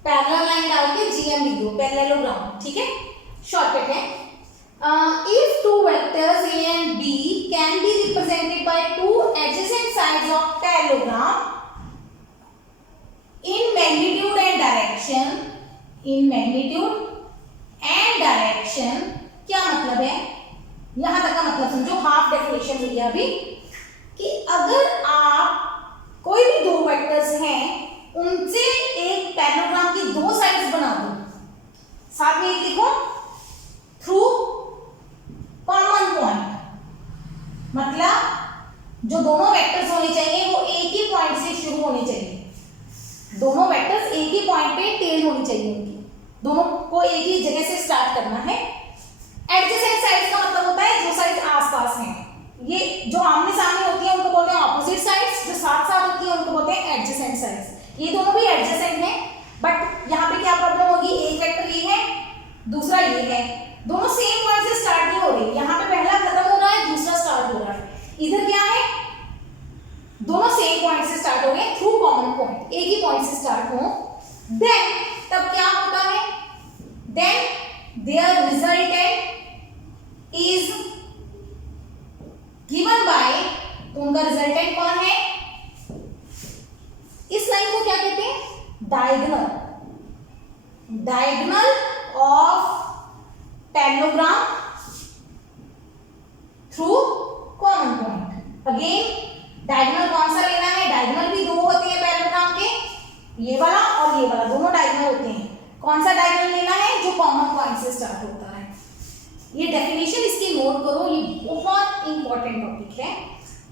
पैरेलल लाइन डाल के जीएम लिख दो, पैरेललोग्राम। ठीक है, शॉर्टकट है। if two vectors A and B can be represented by two adjacent sides of parallelogram in magnitude and direction, क्या मतलब है, यहां तक का मतलब समझो, हाफ डेफिनेशन मिली अभी, कि अगर आप कोई भी दो वेक्टर्स हैं उनसे एक पैरेललोग्राम की दो साइड्स बना दो, साथ में लिखो थ्रू कॉमन पॉइंट, मतलब जो दोनों वेक्टर्स होने चाहिए वो एक ही पॉइंट से शुरू होने चाहिए, दोनों वेक्टर्स एक ही पॉइंट पे टेल होनी चाहिए, उनकी दोनों को एक ही जगह से स्टार्ट करना है। एडजेसेंट साइड्स का मतलब होता है जो साइड आसपास हैं, ये जो आमने सामने होती है उनको बोलते हैं ऑपोजिट साइड्स, जो साथ साथ होती है उनको बोलते हैं एडजेसेंट साइड्स। ये दोनों भी एडजेसेंट हैं, बट यहाँ पे क्या प्रॉब्लम होगी, एक वेक्टर ये है दूसरा ये है, दोनों सेम पॉइंट से स्टार्ट नहीं हो रही, यहाँ पे पहला खत्म हो रहा है दूसरा स्टार्ट हो रहा है, इधर क्या है दोनों सेम पॉइंट से स्टार्ट हो गए थ्रू कॉमन पॉइंट, एक ही पॉइंट से स्टार्ट हो, देन तब क्या होता है, then there resultant is given by, तो उनका रिजल्टेंट कौन है, इस लाइन को क्या कहते हैं, diagonal, diagonal of parallelogram through common point. Again diagonal कौन सा लेना है, डायगोनल भी दो होते हैं पैरेललोग्राम के, ये वाला और ये वाला दोनों डायगोनल होते हैं, कौन सा डायगोनल लेना है जो कॉमन पॉइंट से स्टार्ट होता है। ये डेफिनेशन इसकी नोट करो, ये बहुत इंपॉर्टेंट टॉपिक है।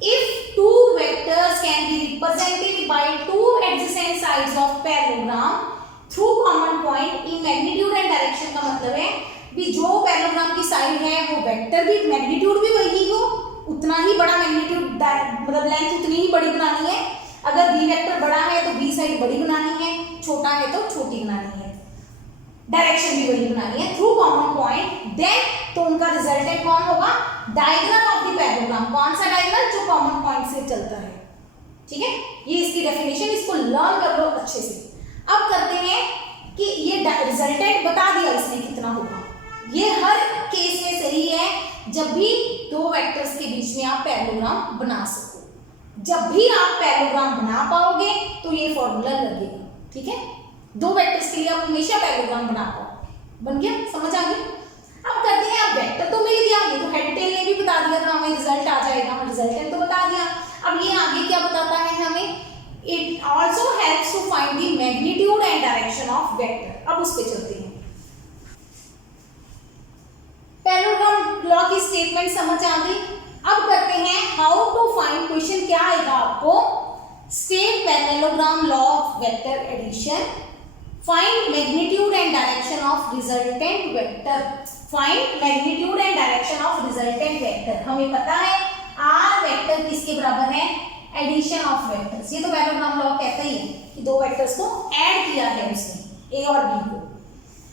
If two vectors can be represented by two adjacent sides of parallelogram through common point in magnitude and direction, का मतलब है भी जो पैरेललोग्राम की साइड है वो वेक्टर भी मैग्नीट्यूड भी वही हो, उतना ही बड़ा मैग्नीट्यूड, मतलब लेंथ उतनी ही बड़ी बनानी है, अगर बी वेक्टर बड़ा है तो बी साइड बड़ी बनानी है, छोटा है तो छोटी बनानी है, डायरेक्शन भी बड़ी बनानी है थ्रू कॉमन पॉइंट, देन तो उनका रिजल्टेंट कौन होगा, डायगोनल ऑफ द पैरेललोग्राम, कौन सा डायगोनल जो कॉमन पॉइंट से चलता है। ठीक है, ये इसकी डेफिनेशन, इसको लर्न कर लो अच्छे से। अब करते हैं कि ये रिजल्टेंट बता दिया इसने कितना होगा, ये हर केस में सही है जब भी दो वेक्टर्स के बीच में आप पैरेललोग्राम बना सको, जब भी आप पैरेललोग्राम बना पाओगे तो ये फॉर्मूला लगेगा। ठीक है, दो वेक्टर्स के लिए आप हमेशा पैरेललोग्राम बना पाओ, बन गया, समझ आ गई। अब करते हैं, अब वेक्टर तो मिल गया, ये तो हेड टेल ने भी बता दिया था हमें रिजल्ट आ जाएगा, रिजल्टेंट तो बता दिया, अब ये आगे क्या बताता है हमें, it also helps to find the magnitude and direction of vector. अब उस पे चलते हैं, पैरेललोग्राम लॉ की स्टेटमेंट समझ आ गई। अब करते हैं हाउ टू फाइंड, क्वेश्चन क्या आएगा आपको, state parallelogram law of vector addition, find magnitude and direction of resultant vector, find magnitude and direction of resultant vector. हमें पता है आर वेक्टर किसके बराबर है, एडिशन ऑफ वेक्टर्स, ये तो पैरेललोग्राम लॉ कहता ही है कि दो वेक्टर्स को ऐड किया है उसने, ए और बी को।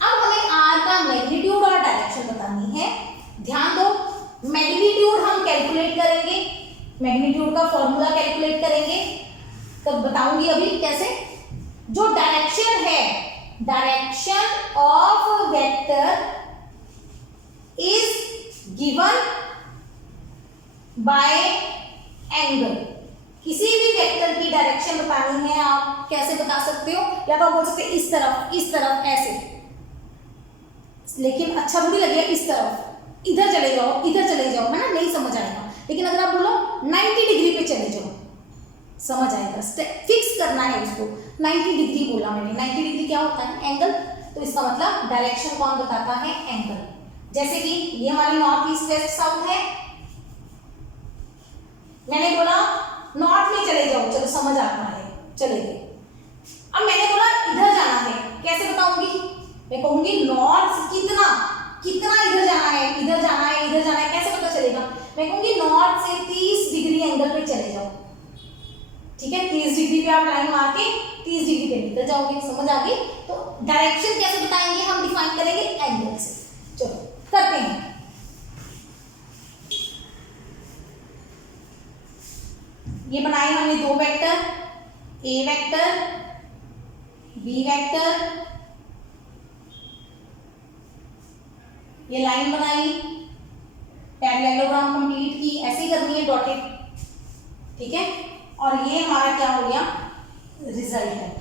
अब हमें आर का मैग्नीट्यूड और डायरेक्शन बतानी है, ध्यान दो, मैग्नीट्यूड हम कैलकुलेट करेंगे, मैग्नीट्यूड का फॉर्मूला कैलकुलेट करेंगे, तब बताऊंगी अभी कैसे। जो डायरेक्शन है, direction of vector is given bye angle, किसी भी वेक्टर की डायरेक्शन बतानी है आप कैसे बता सकते हो, या तो आप बोल सकते हैं इस तरफ ऐसे, लेकिन अच्छा थोड़ी लगेगा इस तरफ, इधर चले जाओ है ना, नहीं समझ आएगा। लेकिन अगर आप बोलो 90 डिग्री पे चले जाओ, समझ आएगा। फिक्स करना है उसको, 90 डिग्री बोला मैंने, 90 डिग्री क्या होता है, एंगल, तो इसका मतलब डायरेक्शन कौन बताता है, एंगल। जैसे कि ये हमारी नॉर्थ ईस्ट वेस्ट साउथ है, मैंने बोला नॉर्थ में चले जाओ, चलो समझ आता है, चले गए। अब मैंने बोला इधर जाना है, कैसे बताऊंगी, मैं कहूंगी नॉर्थ कितना इधर जाना है, इधर जाना है, कैसे पता चलेगा, मैं कहूंगी नॉर्थ से 30 डिग्री एंगल पे चले जाओ। ठीक है, 30 डिग्री पे आप लाइन मार के 30 डिग्री पे निकल जाओगे, समझ आ गई। तो डायरेक्शन कैसे बताएंगे, हम डिफाइन करेंगे एंगल से। चलो करते हैं, ये बनाए हमने दो वेक्टर, ए वेक्टर बी वेक्टर, ये लाइन बनाई, पैरेललोग्राम कंप्लीट की, ऐसे ही करनी है डॉटेड, ठीक है। और ये हमारा क्या हो गया, रिजल्टेंट।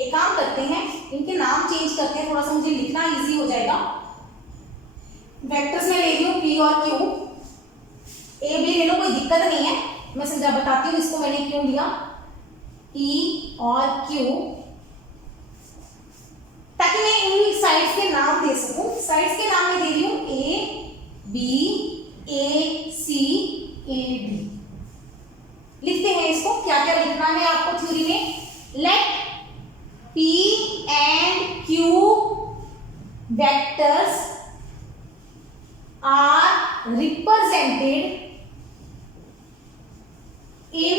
एक काम करते हैं, इनके नाम चेंज करते हैं, थोड़ा सा मुझे लिखना इजी हो जाएगा। वेक्टर्स में ले रही हूँ पी और क्यू, ए बी ले लो, कोई दिक्कत नहीं है, मैं समझा बताती हूँ इसको मैंने क्यों लिया, पी और क्यू, ताकि मैं इन साइड्स के नाम दे सकूं। साइड्स के नाम में दे रही हूं A B, A C, A D. लिखते हैं इसको, क्या क्या लिखना है आपको थ्योरी में। Let P and Q vectors are represented in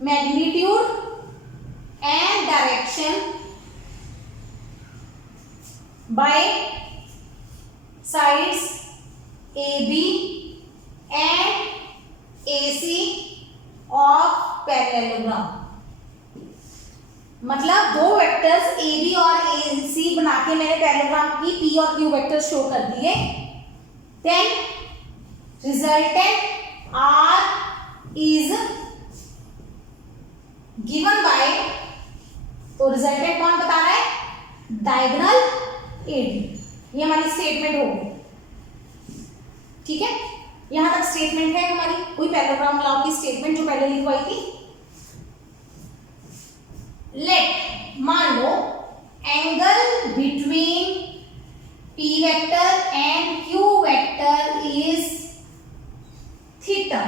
magnitude and direction by sides AB and AC of parallelogram। मतलब दो वेक्टर्स ए बी और ए सी बना के मैंने पैरेललोग्राम की पी और क्यू वेक्टर शो कर दिए। Then resultant R is given by, तो रिजल्टेंट कौन बता रहा है, डायगोनल ए डी। ये हमारी स्टेटमेंट होगी, ठीक है। यहां तक स्टेटमेंट है हमारी। कोई पैरेललोग्राम लॉ की स्टेटमेंट जो पहले लिखवाई थी। लेट मान लो angle between P vector and Q vector is theta.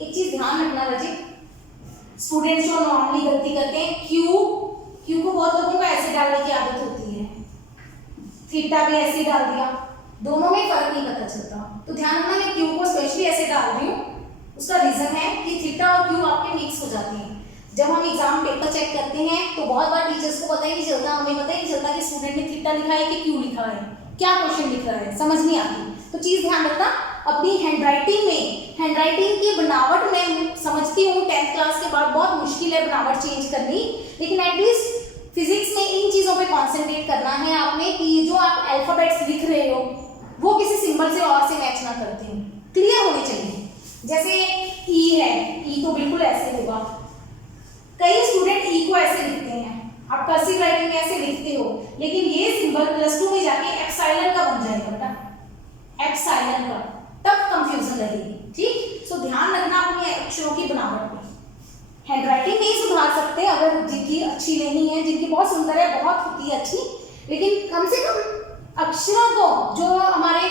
एक चीज ध्यान रखना बच्चे, स्टूडेंट्स जो नॉर्मली गलती करते हैं, Q को बहुत लोगों को ऐसे डालने की आदत होती है, थीटा भी ऐसे डाल दिया, दोनों में फर्क नहीं पता चलता। तो ध्यान रखना, मैं Q को स्पेशली ऐसे डाल रही हूँ, उसका रीजन है कि थीटा और Q आपके मिक्स हो जाते हैं। जब हम एग्जाम पेपर चेक करते हैं तो बहुत बार टीचर्स को पता ही नहीं चलता, हमें पता ही नहीं चलता कि स्टूडेंट ने थीटा लिखा है कि क्यू लिखा है, क्या क्वेश्चन लिख रहा है, समझ नहीं आती। तो चीज ध्यान रखना, अपनी हैंडराइटिंग में, हैंडराइटिंग की बनावट में समझती हूँ 10th क्लास के बाद बहुत मुश्किल है बनावट चेंज करनी, लेकिन एटलीस्ट फिजिक्स में इन चीजों पे कॉन्सेंट्रेट करना है आपने कि जो आप अल्फाबेट्स लिख रहे हो वो किसी सिंबल से और से मैच ना करते हो, क्लियर होने चाहिए। जैसे ई है, ई तो बिल्कुल ऐसे होगा, कई स्टूडेंट ई को ऐसे लिखते हैं, आप कर्सिव राइटिंग में ऐसे लिखते हो, लेकिन ये सिंबल +2 में जाके एप्सिलॉन का बन जाएगा बेटा, एप्सिलॉन का, तब कंफ्यूजन रहेगी, ठीक। सो ध्यान रखना अपने अक्षरों की बनावट में। हैंडराइटिंग नहीं सुधार सकते अगर जिनकी अच्छी नहीं है, जिनकी बहुत सुंदर है, बहुत होती है अच्छी, लेकिन कम से कम अक्षरों को, जो हमारे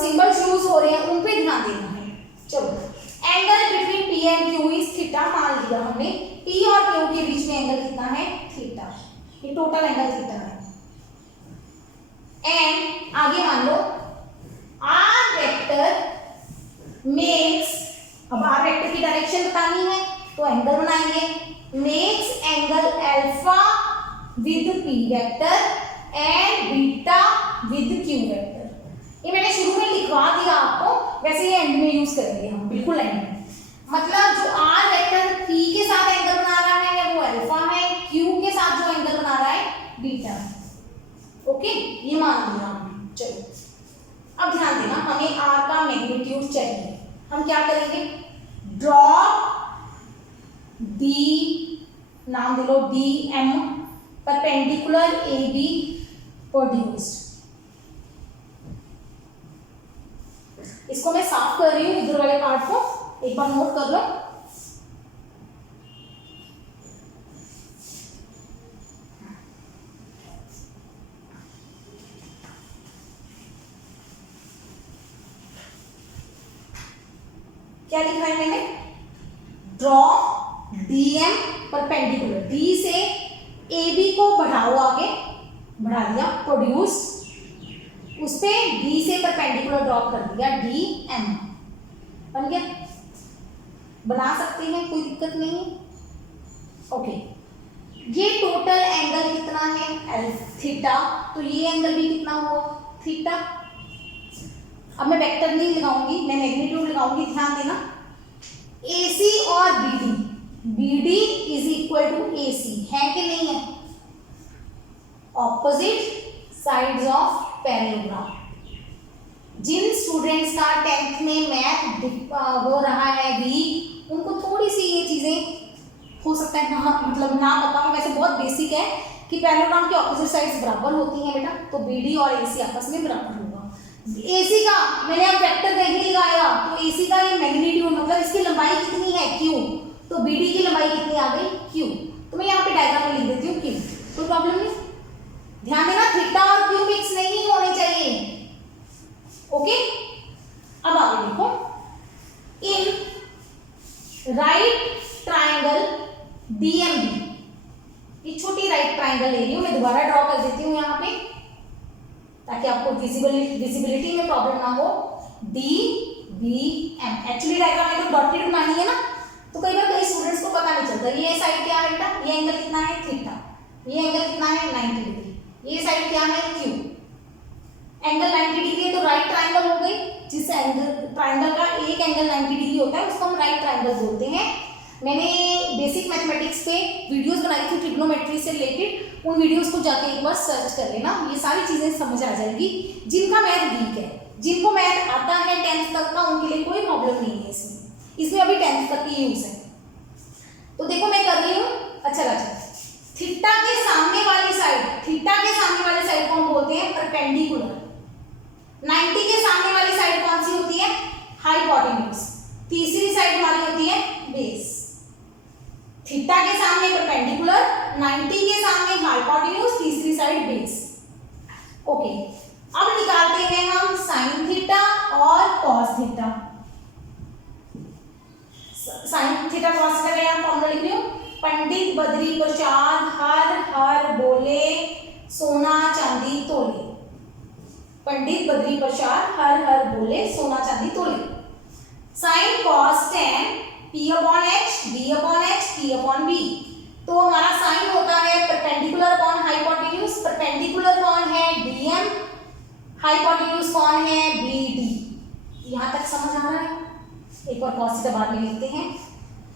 सिंबल्स यूज हो रहे हैं उन पे ध्यान देना है। चलो, angle between P and Q is theta मान लिया हमने, P और Q के बीच में एंगल कितना है, थीटा, ये टोटल एंगल थीटा है। एंड आगे मान लो R वेक्टर मेक्स, अब R वेक्टर की डायरेक्शन बतानी है तो एंगल बनाएंगे, makes angle alpha with P vector and beta with Q vector. ये मैंने शुरू में लिखवा दिया आपको, वैसे ये एंड में यूज करेंगे हम, बिल्कुल एंड में। मतलब जो R वेक्टर P के साथ एंगल बना रहा है वो अल्फा है, Q के साथ जो एंगल बना रहा है बीटा है, ओके, ये मान लिया हमने। चलो अब ध्यान देना, हमें R का मैग्नीट्यूड चाहिए, हम क्या करेंगे, ड्रॉ D, नाम दे लो DM, परपेंडिकुलर AB प्रोड्यूस्ड। इसको मैं साफ कर रही हूँ, इधर वाले पार्ट को एक बार नोट कर लो। क्या लिखा है मैंने, ड्रॉ DM परपेंडिकुलर, D से AB को बढ़ाओ, आगे बढ़ा दिया, प्रोड्यूस, उस पे D से परपेंडिकुलर ड्रॉप कर दिया, DM बन गया, बना सकते हैं, कोई दिक्कत नहीं। ओके, ये टोटल एंगल कितना है, थीटा, तो ये एंगल भी कितना हुआ, थीटा। अब मैं वेक्टर नहीं लगाऊंगी, मैं मैग्नीट्यूड लगाऊंगी, ध्यान देना। AC और BD is equal to AC है कि नहीं है, ऑपोजिट साइड्स ऑफ पैरेललोग्राम। जिन स्टूडेंट्स का 10th में मैथ हो रहा है वीक, उनको थोड़ी सी ये चीज़ें हो सकता है ना, मतलब ना पता हो, वैसे बहुत बेसिक है कि पैरेललोग्राम की ऑपोजिट साइड्स बराबर होती हैं बेटा, तो BD और AC आपस में बराबर होगा। AC का मैंने अब वेक्टर नहीं लगाया, तो AC का ये मैग्नीट्यूड मतलब इसकी लंबाई कितनी है Q, तो BD की लंबाई कितनी आ गई Q, तो मैं यहाँ पे डायग्राम में लिख देती हूँ Q, कोई प्रॉब्लम नहीं। ध्यान देना थीटा और Q मिक्स नहीं होने चाहिए, ओके। अब आगे देखो, इन राइट ट्राइंगल DMB, ये छोटी राइट ट्राइंगल ले रही हूँ मैं, दोबारा ड्रॉ कर देती हूँ यहाँ पे ताकि आपको विजिबिलिटी में प्रॉब्लम ना हो। DBM एक्चुअली डायग्राम में तो डॉटेड बनानी है ना, तो कई बार कई स्टूडेंट्स को पता नहीं चलता ये साइड क्या है बेटा, ये एंगल कितना है थीटा, ये एंगल कितना है 90 डिग्री, ये साइड क्या है Q, एंगल 90 डिग्री है तो राइट ट्राइंगल हो गई। जिस एंगल ट्राइंगल का एक एंगल 90 डिग्री होता है उसको हम राइट ट्राइंगल बोलते हैं। मैंने बेसिक मैथमेटिक्स पे वीडियोस बनाई थी ट्रिग्नोमेट्री से रिलेटेड, उन वीडियोस को जाके एक बार सर्च कर लेना, ये सारी चीजें समझ आ जाएगी। जिनका मैथ वीक है, जिनको मैथ आता है 10th तक का, उनके लिए कोई प्रॉब्लम नहीं है इसमें अभी 10th तक की यूज है। तो देखो मैं कर रही हूँ, अच्छा राजा, थीटा के सामने वाली साइड को हम बोलते हैं परपेंडिकुलर, 90 के सामने वाली साइड कौन सी होती है हाइपोटेन्यूज, तीसरी साइड वाली होती है बेस। थीटा के सामने परपेंडिकुलर, 90 के सामने हाइपोटेन्यूज, तीसरी साइड बेस, ओके। अब निकालते हैं हम साइन थीटा और cos theta. Sine theta cos theta का यहाँ फॉर्मूला लिख रही हूँ, पंडित बद्री प्रसाद हर हर बोले सोना चांदी तोले, पंडित बद्री प्रसाद हर हर बोले सोना चांदी तोले। Sine cos tan P upon H, B upon H, P upon B, तो हमारा साइन होता है परपेंडिकुलर अपॉन हाइपोटेन्यूज, परपेंडिकुलर कौन है DM, हाइपोटेन्यूज कौन है BD। यहाँ तक समझ आ रहा है? एक और कॉस थीटा बाद में लिखते हैं।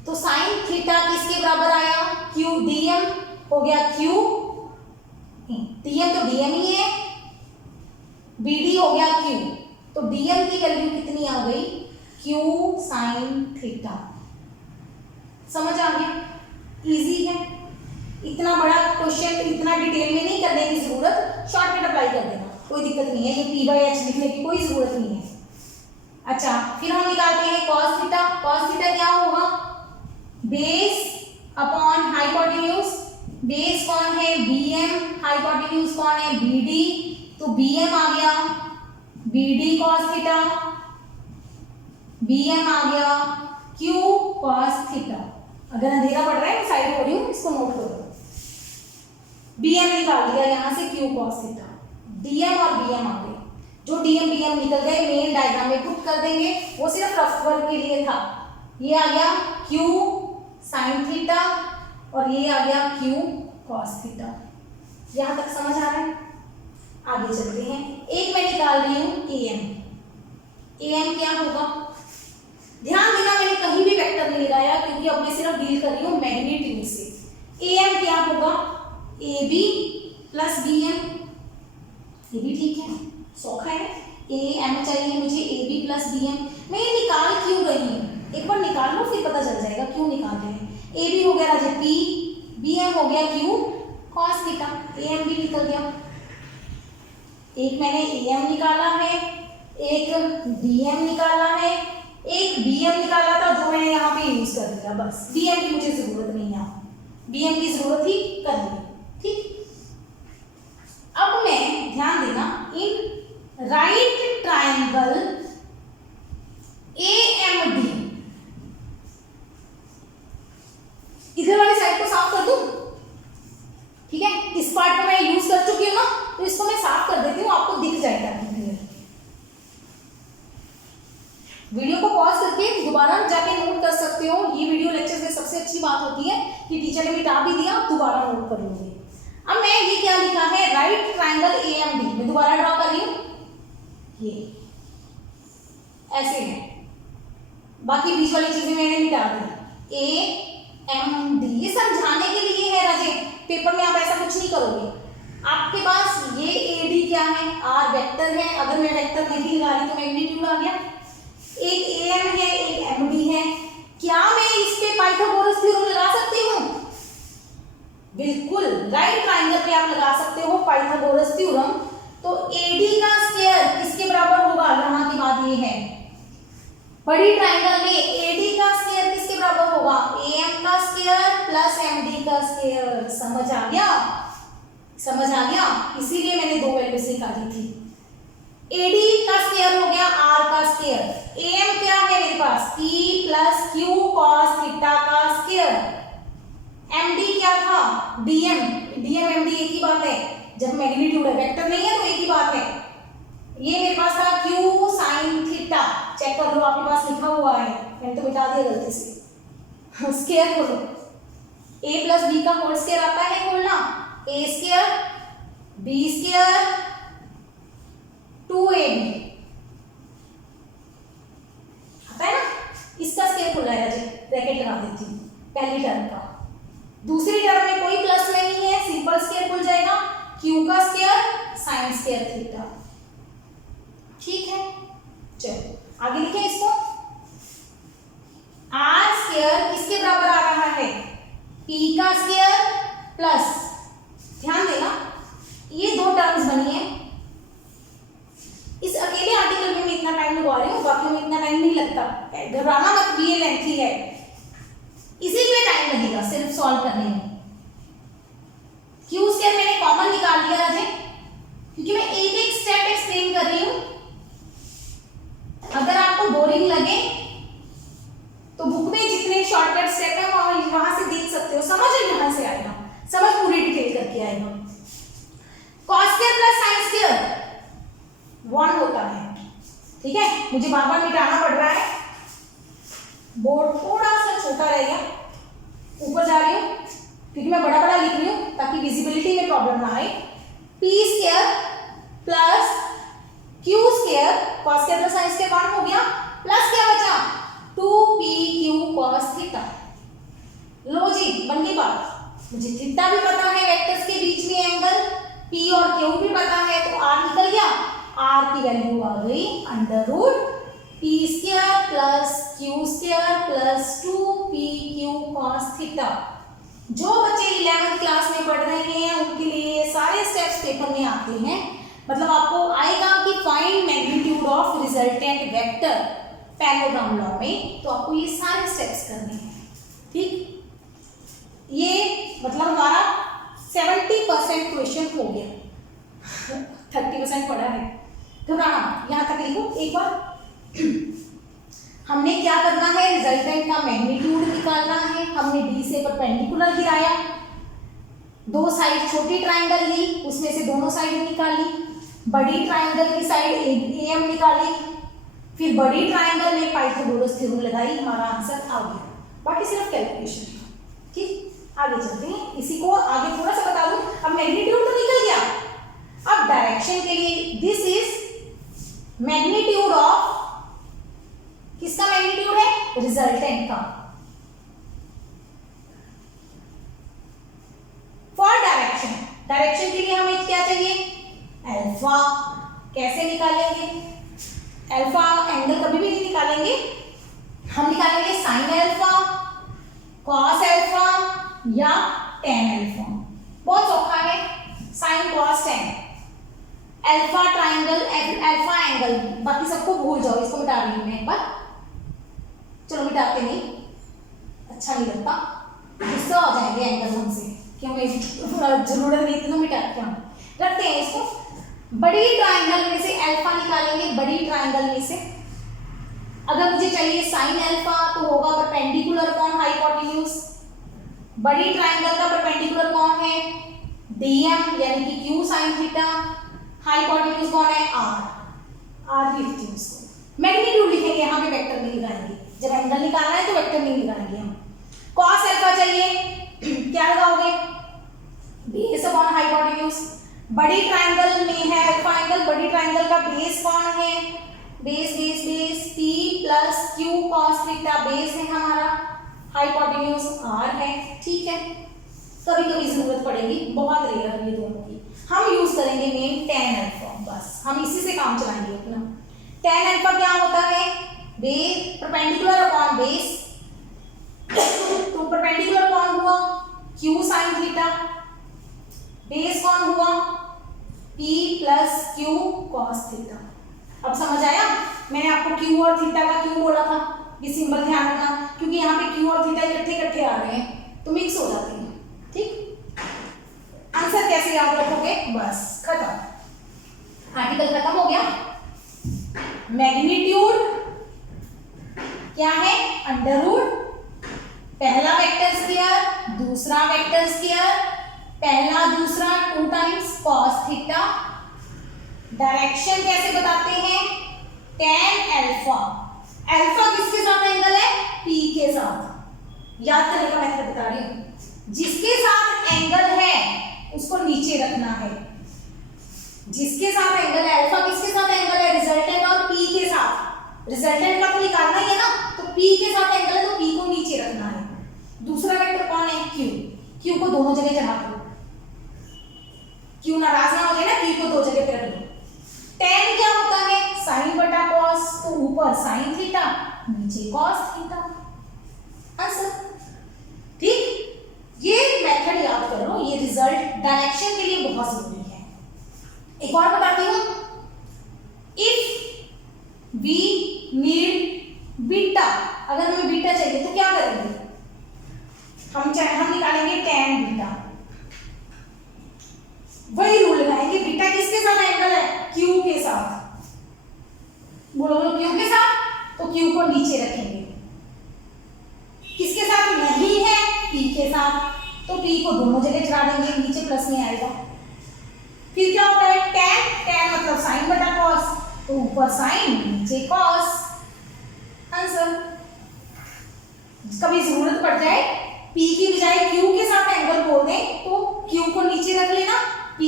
तो साइन थीटा किसके बराबर आया, Q DM हो गया Q, DM तो DM ही है, BD हो गया Q, तो DM की वैल्यू कितनी आ गई Q साइन थीटा। समझ आ गया, इजी है, इतना बड़ा क्वेश्चन इतना डिटेल में नहीं करने की जरूरत, शॉर्टकट अप्लाई कर देना, कोई दिक्कत नहीं है, ये P/H लिखने की कोई जरूरत नहीं है। अच्छा, फिर हम निकालते हैं cos थीटा। cos थीटा क्या होगा, बेस अपॉन हाइपोटेन्यूज, बेस कौन है BM, हाइपोटेन्यूज कौन है BD, तो BM आ गया BD cos थीटा, BM आ गया Q cos थीटा। अगर अंधेरा पड़ रहा है मैं साइड हो रही हूँ, इसको नोट करो। BM निकाल दिया यहाँ से Q cos थीटा, DM और BM आ गए, जो DM BM निकल गए मेन डायग्राम में पुट कर देंगे, वो सिर्फ रफ वर्क के लिए था। ये आ गया Q sin थीटा और ये आ गया Q cos थीटा। यहाँ तक समझ आ रहा है? आगे चलते हैं, एक मैं निकाल रही हूँ AM। AM क्या होगा, ध्यान देना मैंने कहीं भी वेक्टर नहीं लगाया क्योंकि अब मैं सिर्फ डील कर रही हूँ मैग्नीट्यूड से। AM क्या होगा, AB प्लस BM, ये भी ठीक है, सौखा है, AM चाहिए मुझे AB प्लस BM। मैं ये निकाल क्यों रही हूँ, एक बार निकाल लो फिर पता चल जाएगा क्यों निकाल रहे हैं। AB हो गया राजा P, BM हो गया Q cos थीटा, AM भी निकल गया। एक मैंने AM निकाला है, एक BM निकाला है, एक BM निकाला था जो मैंने यहाँ पे यूज कर दिया, बस BM की मुझे जरूरत नहीं है, BM की जरूरत ही कर ली, ठीक। अब मैं ध्यान देना, इन राइट ट्राइंगल AMD, इधर वाली साइड को साफ कर दूं, ठीक है, इस पार्ट को मैं यूज कर चुकी हूं ना, तो इसको मैं साफ कर देती हूँ, आपको दिख जाएगा क्लियर। वीडियो को पॉज करके दोबारा जाके नोट कर सकते हो, ये वीडियो लेक्चर में सबसे अच्छी बात होती है कि टीचर ने मिटा भी दिया, दोबारा नोट कर लोगे। अब मैं ये क्या लिखा है, राइट ट्राइंगल AMD, मैं दोबारा ड्रॉ कर रही हूँ, ये ऐसे है, बाकी बीच वाली चीजें मैंने मिटा दी। AMD ये समझाने के लिए है राजे, पेपर में आप ऐसा कुछ नहीं करोगे, आपके पास ये AD क्या है, R वेक्टर है, अगर मैं वेक्टर नहीं लगा रही तो मैग्नीट्यूड आ गया। एक AM है, एक MD है, क्या मैं इस पे पाइथागोरस थ्योरम लगा सकती हूँ? बिल्कुल, राइट ट्राइंगल पे आप लगा सकते हो पाइथागोरस थ्योरम। तो AD का स्क्वायर किसके बराबर होगा, यहाँ की बात ये है, बड़ी ट्राइंगल में AD का स्क्वायर किसके बराबर होगा, AM का स्क्वायर प्लस MD का स्क्वायर। समझ आ गया, समझ आ गया, इसीलिए मैंने दो वैल्यूज निकाली थी। AD का स्क्वायर हो गया R का स्क्वायर, AM क्या है मेरे पास, P plus Q cos theta का स्क्वायर, MD क्या था, DM, DM MD एक ही बात है, जब मैग्नीट्यूड है, वेक्टर नहीं है तो एक ही बात है। ये मेरे पास था Q sin थीटा, चेक कर लो आपके पास लिखा हुआ है, मैंने तो मिटा दिया गलती से। स्क्वायर खोलो, A प्लस B का होल स्क्वायर आता है खोलना, A square B square 2AB आता है ना, इसका स्क्वायर खुला है, ब्रैकेट लगा देती हूँ पहली टर्म का। दूसरी टर्म में कोई प्लस नहीं है, सिंपल स्क्वायर खुल जाएगा, Q का स्क्वायर साइन स्क्वायर थीटा। ठीक है, चलो आगे लिखें इसको। R स्क्वायर किसके बराबर आ रहा है, P का स्क्वायर प्लस, ध्यान देना ये दो टर्म्स बनी है, इस अकेले आर्टिकल में मैं इतना टाइम लगा रही हूँ, बाकी में इतना टाइम नहीं लगता, घबराना मत, ये लेंथी है, इसी में टाइम लगेगा सिर्फ सॉल्व करने में। Q स्क्वायर मैंने कॉमन निकाल लिया राजे, क्योंकि मैं एक एक स्टेप एक्सप्लेन कर रही हूँ। अगर आपको बोरिंग लगे तो बुक में जितने शॉर्टकट स्टेप है वहां से देख सकते हो, समझ यहाँ से आएगा, समझ पूरी डिटेल करके आएगा। cos square plus sin square 1 होता है, ठीक है, मुझे बार बार मिटाना पड़ रहा है, बोर्ड थोड़ा सा छोटा रह गया, ऊपर जा रही हूँ क्योंकि मैं बड़ा बड़ा लिख रही हूँ ताकि विजिबिलिटी में प्रॉब्लम ना आए। P square plus Q square, cos square plus sin square 1 हो गया, प्लस क्या बचा 2PQ cos थीटा। लो जी बन गई बात, मुझे थीटा भी पता है, वेक्टर्स के बीच में एंगल P और Q भी पता है, तो R निकल गया, R की वैल्यू आ गई under root P square plus Q square plus 2PQ cos theta. जो बच्चे 11th क्लास में पढ़ रहे हैं उनके लिए सारे स्टेप्स पेपर में आते हैं, मतलब आपको आएगा कि find magnitude of resultant vector parallelogram law में, तो आपको ये सारे स्टेप्स करने हैं। ठीक, ये मतलब हमारा 70% क्वेश्चन हो गया, 30% पढ़ा है, घबराना, यहाँ तक लिखो एक बार। हमने क्या करना है, रिजल्टेंट का मैग्नीट्यूड निकालना है, हमने D से परपेंडिकुलर गिराया, दो साइड छोटी ट्राइंगल ली, उसमें से दोनों साइड निकाली, बड़ी ट्राइंगल की साइड AM निकाली, फिर बड़ी ट्राइंगल में पाइथागोरस थ्योरम लगाई, हमारा आंसर आ गया, बाकी सिर्फ कैलकुलेशन। ठीक, आगे चलते हैं, इसी को आगे थोड़ा सा बता दूं। अब मैग्नीट्यूड तो निकल गया, अब डायरेक्शन के लिए दिस इज मैग्नीट्यूड ऑफ, किसका मैग्नीट्यूड है, रिजल्टेंट का। फॉर डायरेक्शन, डायरेक्शन के लिए हमें क्या चाहिए, अल्फा। कैसे निकालेंगे, अल्फा एंगल कभी भी नहीं निकालेंगे, हम निकालेंगे साइन अल्फा, कॉस अल्फा या टेन अल्फा। बहुत सौखा है, sine cos tan, alpha triangle, alpha angle, बाकी सबको भूल जाओ, इसको मिटा रही हूं मैं एक बार, चलो मिटाते नहीं, अच्छा नहीं लगता, गुस्सा हो जाएंगे एंगल हमसे कि हमें जरूरत नहीं थी तो मिटाते हम, रखते हैं इसको। बड़ी ट्राइंगल में से अल्फा निकालेंगे, बड़ी ट्राइंगल में से अगर मुझे चाहिए साइन अल्फा तो होगा परपेंडिकुलर कौन, हाइपोटेन्यूज। बड़ी ट्राइंगल का परपेंडिकुलर कौन है, DM यानी कि Q sin थीटा, हाइपोटेन्यूज कौन है, R लिखती हूँ इसको। मैग्नीट्यूड लिखेंगे, यहाँ पे वेक्टर नहीं लगाएंगे, जब एंगल निकालना है तो वेक्टर नहीं लगाएंगे हम। कॉस अल्फा चाहिए, क्या लगाओगे, बेस अपॉन हाइपोटेन्यूज। बड़ी ट्राइंगल में है अल्फा एंगल, बड़ी ट्राइंगल का बेस कौन है, base base base P plus Q cos theta base है हमारा, हाइपोटेन्यूज R है। ठीक है, कभी कभी जरूरत पड़ेगी, बहुत रेयर ये दोनों की। हम यूज करेंगे मेन tan अल्फा, बस हम इसी से काम चलाएंगे अपना। tan अल्फा क्या होता है, बेस परपेंडिकुलर अपॉन बेस, तो परपेंडिकुलर कौन हुआ q sin थीटा, बेस कौन हुआ p plus q cos theta. अब समझ आया, मैंने आपको q और थीटा का क्यों बोला था, ये सिंबल ध्यान रखना, क्योंकि यहाँ पे q और थीटा इकट्ठे इकट्ठे आ रहे हैं तो मिक्स हो जाते हैं। ठीक, आंसर कैसे याद रखोगे, बस खत्म, आर्टिकल खत्म हो गया। मैग्नीट्यूड क्या है, अंडर रूट पहला वेक्टर स्क्वायर दूसरा वेक्टर स्क्वायर, पहला दूसरा 2 टाइम्स cos थीटा। डायरेक्शन कैसे बताते हैं, tan अल्फा, अल्फा किसके साथ एंगल है, p के साथ, याद करने का मेथड बता रही हूं, जिसके साथ एंगल है उसको नीचे रखना है, जिसके साथ एंगल है, अल्फा किसके साथ एंगल है, रिजल्टेंट और p के साथ, रिजल्टेंट का तो निकालना ही है ना, तो p के साथ एंगल है तो p को नीचे रखना है। दूसरा वेक्टर कौन है, q, q को दोनों जगह चढ़ा दो, q नाराज ना हो जाए ना, q को दो जगह पे रख दो। tan क्या होता है, sin बटा cos, तो ऊपर sin थीटा नीचे cos थीटा, आंसर। ठीक, ये मेथड याद कर लो, ये रिजल्ट डायरेक्शन के लिए बहुत जरूरी है। एक और बताती हूं, इफ वी नीड बीटा, अगर हमें बीटा चाहिए तो क्या करेंगे, हम निकालेंगे tan बीटा, वही रूल लगाएंगे, बीटा किसके साथ एंगल है, q के साथ, बोलो बोलो q के साथ, तो q को नीचे रखेंगे, किसके साथ नहीं है, p के साथ, तो p को दोनों जगह चढ़ा देंगे, नीचे प्लस में आएगा। फिर क्या होता है, tan मतलब sin बटा cos, तो ऊपर sin नीचे cos, आंसर। कभी जरूरत पड़ जाए p की बजाय q के साथ एंगल बोल दें तो q को नीचे रख लेना, p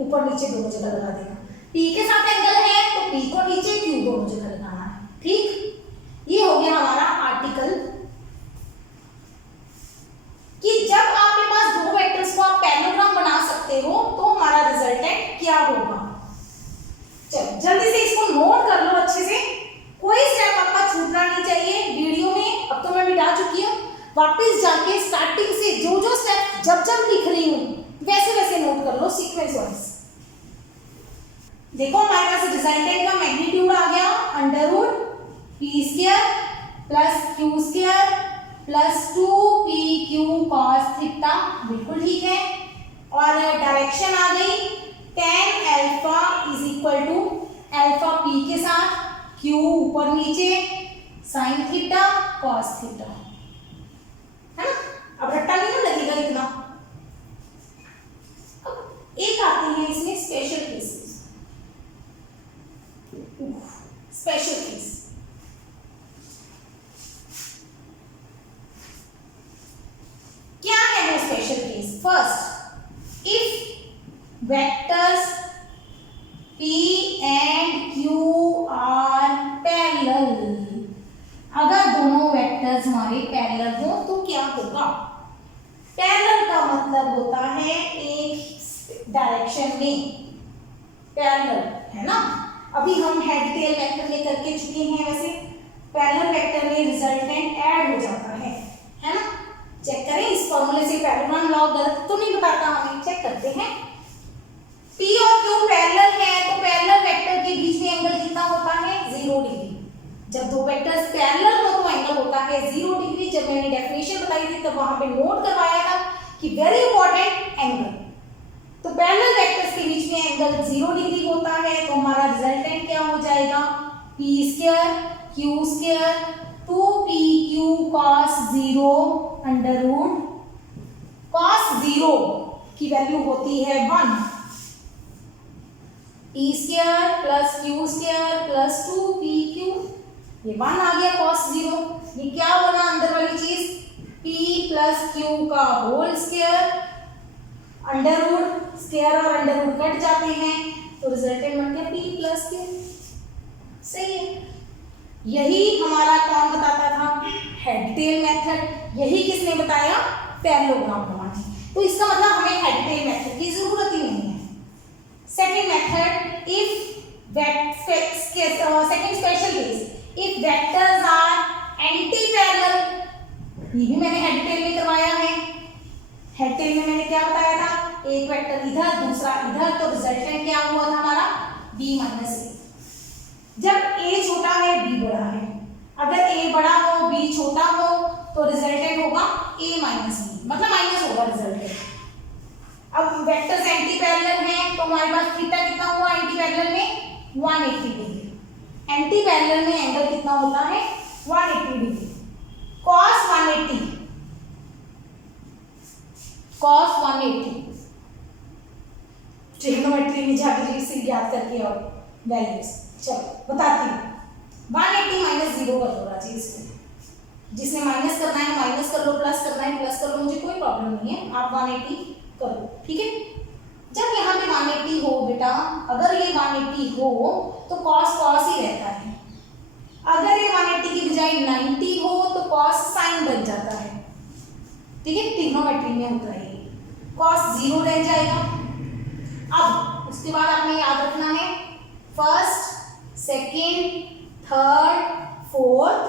ऊपर नीचे दोनों जगह लगा देना, p के साथ एंगल है तो p को नीचे q दोनों जगह लगाना है। ठीक, ये हो गया हमारा आर्टिकल कि जब आपके पास दो वेक्टर्स को आप पैरेललोग्राम बना सकते हो तो हमारा रिजल्टेंट क्या होगा। चलो जल्दी से इसको नोट कर लो अच्छे से, कोई स्टेप आपका छूटना नहीं चाहिए वीडियो में, अब तो मैं मिटा चुकी हूँ, वापस जाके स्टार्टिंग से जो जो स्टेप जब जब लिख रही हूँ वैसे वैसे नोट कर लो सीक्वेंस वाइज। देखो हमारे पास रिजल्टेंट का मैग्नीट्यूड आ गया under root p square plus q square plus 2pq cos theta, बिल्कुल ठीक है। और डायरेक्शन आ गई tan alpha is equal to alpha p के साथ q ऊपर नीचे sin थीटा cos थीटा, है ना। अब रट्टा नहीं लगेगा इतना। अब एक आते हैं इसमें स्पेशल केसेस, स्पेशल केस। क्या है वो special case. First, if vectors p and q are parallel, अगर दोनों वेक्टर्स हमारे पैरेलल हो तो क्या होगा। पैरेलल का मतलब होता है एक डायरेक्शन में पैरेलल, है ना। अभी हम हेड टेल वेक्टर में करके चुके हैं, वैसे पैरेलल वेक्टर में रिजल्टेंट ऐड हो जाता है ना। चेक करें इस फॉर्मूले से पैरेलल लॉ गलत तो नहीं बताता हमें, चेक करते हैं। P और Q पैरेलल है तो पैरेलल वेक्टर के बीच में एंगल कितना होता है, 0 डिग्री। जब दो वेक्टर्स पैरेलल हो तो एंगल होता है 0 डिग्री। जब मैंने डेफिनेशन बताई थी तब वहां पे नोट करवाया था कि वेरी इंपॉर्टेंट एंगल, तो पैरेलल वेक्टर्स के बीच में एंगल 0 डिग्री होता है, तो हमारा रिजल्टेंट क्या हो जाएगा, p square q square 2pq cos 0 under root cos 0 की वैल्यू होती है 1, p square plus q square plus 2pq, ये 1 आ गया cos 0। ये क्या बना अंदर वाली चीज, p प्लस q का whole square, under root square और अंडर रूट कट जाते हैं तो रिजल्टेंट बन गया p प्लस q। सही है। यही हमारा कौन बताता था, हेड टेल मेथड। यही किसने बताया, पैरेललोग्राम बनाने। तो इसका मतलब हमें हेड टेल मेथड की जरूरत ही नहीं है, second method, if second special case, if vectors are anti parallel, ये भी मैंने हेड टेल में करवाया है। हेड टेल में मैंने क्या बताया था, एक वेक्टर इधर दूसरा इधर, तो रिजल्टेंट क्या हुआ था हमारा b माइनस ए। जब a छोटा है b बड़ा है, अगर a बड़ा हो b छोटा हो तो रिजल्टेंट होगा a माइनस b, मतलब माइनस होगा रिजल्टेंट। अब वेक्टर्स एंटी पैरेलल हैं तो हमारे पास थीटा कितना हुआ एंटी पैरेलल में 180 डिग्री। एंटी पैरेलल में एंगल कितना होता है 180 डिग्री। cos 180, cos 180 ट्रिग्नोमेट्री में जाकर इसे याद करके और वैल्यूज चलो बताती हूँ। 180 माइनस 0 कर दो राजी, इसको जिसने माइनस करना है माइनस कर लो, प्लस करना है प्लस कर लो, मुझे कोई प्रॉब्लम नहीं है, आप 180 करो, ठीक है। जब यहाँ पे 180 हो बेटा, अगर ये 180 हो तो cos cos ही रहता है। अगर ये 180 की बजाय 90 हो तो cos sin बन जाता है, ठीक है। ट्रिग्नोमेट्री में होता है ये, cos 0 रह जाएगा। अब उसके बाद आपने याद रखना है first, second, third, fourth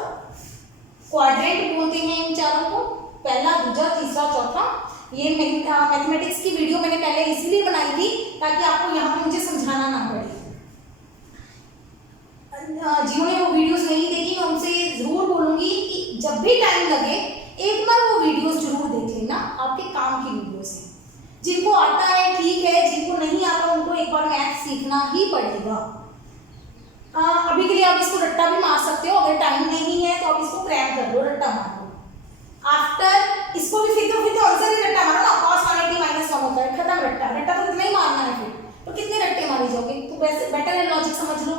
quadrant बोलते हैं इन चारों को, पहला दूसरा तीसरा चौथा। ये मैथमेटिक्स की वीडियो मैंने पहले इसीलिए बनाई थी ताकि आपको यहाँ पे मुझे समझाना ना पड़े। जिन्होंने वो वीडियोस नहीं देखी मैं उनसे जरूर बोलूंगी कि जब भी टाइम लगे एक बार वो वीडियोस जरूर देख लेना, आपके काम की वीडियोस हैं। जिनको आता है ठीक है, जिनको नहीं आता उनको एक बार मैथ सीखना ही पड़ेगा। अभी के लिए आप इसको रट्टा भी मार सकते हो, अगर टाइम नहीं है तो आप इसको क्रैम कर दो, रट्टा मार दो। आफ्टर इसको भी फिर आंसर ही रट्टा मारो ना, cos 180 माइनस 1 होता है, खत्म रट्टा। रट्टा तो इतना ही मारना है, फिर तो कितने रट्टे मारे जाओगे, तो वैसे बेटर है लॉजिक समझ लो।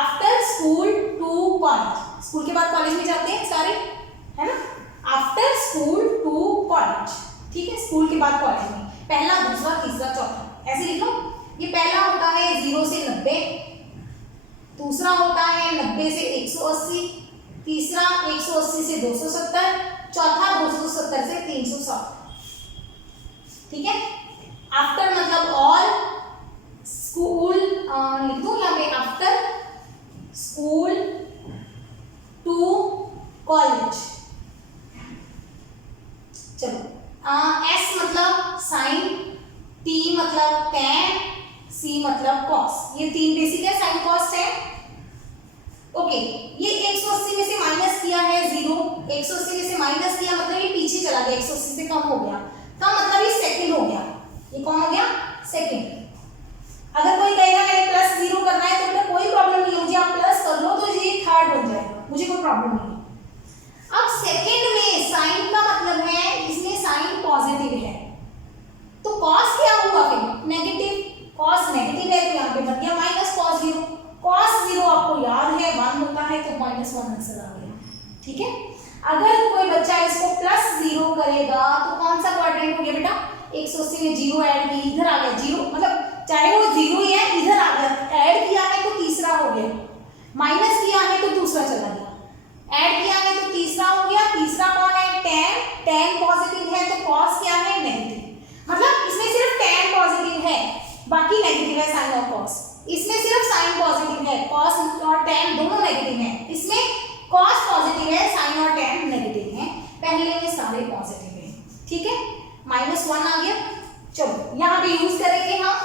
After school to college, school के बाद कॉलेज में जाते हैं सारे, है ना। आफ्टर स्कूल टू कॉलेज, ठीक है, स्कूल के बाद कॉलेज में, पहला दूसरा तीसरा चौथा, ऐसे लिख लो। ये पहला होता है 0 से 90, दूसरा होता है 90 से 180, तीसरा 180 से 270, चौथा 270 से 360, ठीक है। आफ्टर मतलब ऑल स्कूल, लिख दो यहाँ पे आफ्टर स्कूल टू कॉलेज। चलो एस मतलब साइन, टी मतलब टैन, सी मतलब कॉस, ये तीन बेसिक है साइन कॉस टैन। ओके, ये 180 में से माइनस किया है 0, 180 में से माइनस किया मतलब ये पीछे चला गया, 180 से कम हो गया, कम मतलब ये सेकंड हो गया, ये कौन हो गया सेकंड। अगर कोई कहेगा मैंने प्लस 0 करना है तो बेटा कोई प्रॉब्लम नहीं है, मुझे आप प्लस कर लो तो ये थर्ड बन जाएगा, मुझे कोई प्रॉब्लम नहीं है। अब सेकंड में साइन का मतलब है इसमें साइन पॉजिटिव है तो कॉस क्या हुआ फिर नेगेटिव, कॉस नेगेटिव है तो यहाँ पे बन गया माइनस कॉस 0। कॉस 0 आपको याद है 1 होता है तो माइनस 1 आंसर आ गया, ठीक है। अगर कोई बच्चा इसको प्लस 0 करेगा तो कौन सा क्वाड्रेंट हो गया बेटा, 180 में 0 ऐड की, इधर आ गया 0, मतलब चाहे वो 0 ही है इधर आ गया, ऐड किया है तो तीसरा हो गया, माइनस किया है तो दूसरा चला गया, ऐड किया है तो तीसरा हो गया। तीसरा कौन है टैन, टैन पॉजिटिव है तो कॉस क्या है नेगेटिव, मतलब इसमें सिर्फ टैन पॉजिटिव है बाकी नेगेटिव है साइन और कॉस, इसमें सिर्फ साइन पॉजिटिव है, कॉस और टैन दोनों नेगेटिव हैं, इसमें कॉस पॉजिटिव है साइन और टैन नेगेटिव हैं, पहले में सारे पॉजिटिव हैं, ठीक है। -1 आ गया। चलो यहाँ पे यूज करेंगे हम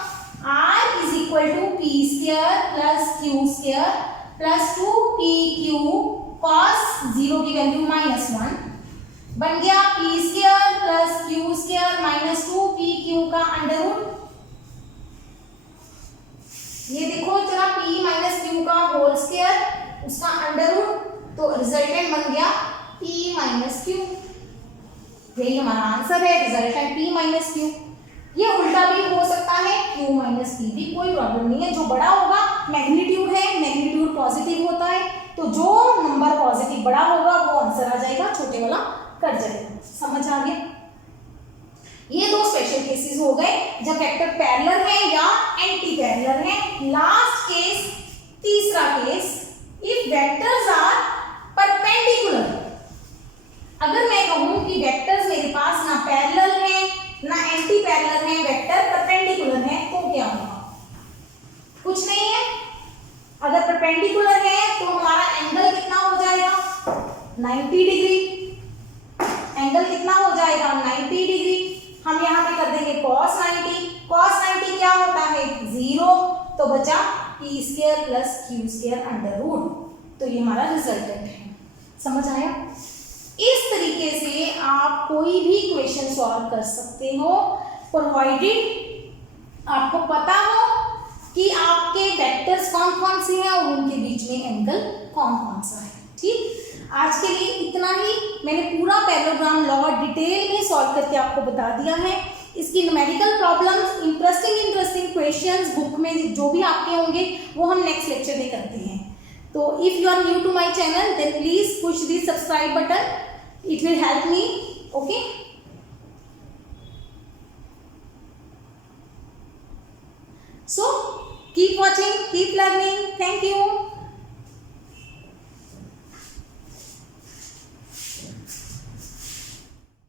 r is equal to P square plus Q square plus 2pq cos 0 की वैल्यू -1 बन गया p square plus q square minus 2pq का अंडर रूट। ये देखो जरा p माइनस q का होल स्क्वायर उसका अंडर रूट, तो रिजल्टेंट बन गया p माइनस q, यही हमारा आंसर है रिजल्टेंट p माइनस q। ये उल्टा भी हो सकता है q माइनस p भी, कोई प्रॉब्लम नहीं है, जो बड़ा होगा मैग्नीट्यूड है, मैग्नीट्यूड पॉजिटिव होता है तो जो नंबर पॉजिटिव बड़ा होगा वो आंसर आ जाएगा, छोटे वाला कट जाएगा, समझ आ गया। ये दो स्पेशल केसेस हो गए जब वेक्टर पैरेलल है या एंटी पैरेलल है। लास्ट केस, तीसरा case, if vectors are perpendicular. अगर मैं कहूं कि वेक्टर्स मेरे पास ना पैरेलल है ना एंटी पैरेलल है, वेक्टर परपेंडिकुलर है तो क्या होगा। जाएगा 90 डिग्री। हम यहाँ पे कर देंगे cos 90। cos 90 क्या होता है 0, तो बचा p square plus q square under root. तो ये हमारा रिजल्टेंट है। समझ आया? इस तरीके से आप कोई भी इक्वेशन सॉल्व कर सकते हो, प्रोवाइडेड आपको पता हो कि आपके वेक्टर्स कौन कौन से हैं और उनके बीच में एंगल कौन कौन सा है। ठीक, आज के लिए इतना ही। मैंने पूरा पैरेललोग्राम लॉ डिटेल में सॉल्व करके आपको बता दिया है। इसकी numerical problems, interesting questions book में जो भी आपके होंगे वो हम नेक्स्ट लेक्चर में करते हैं। तो if you are new to my channel then please push the subscribe button, it will help me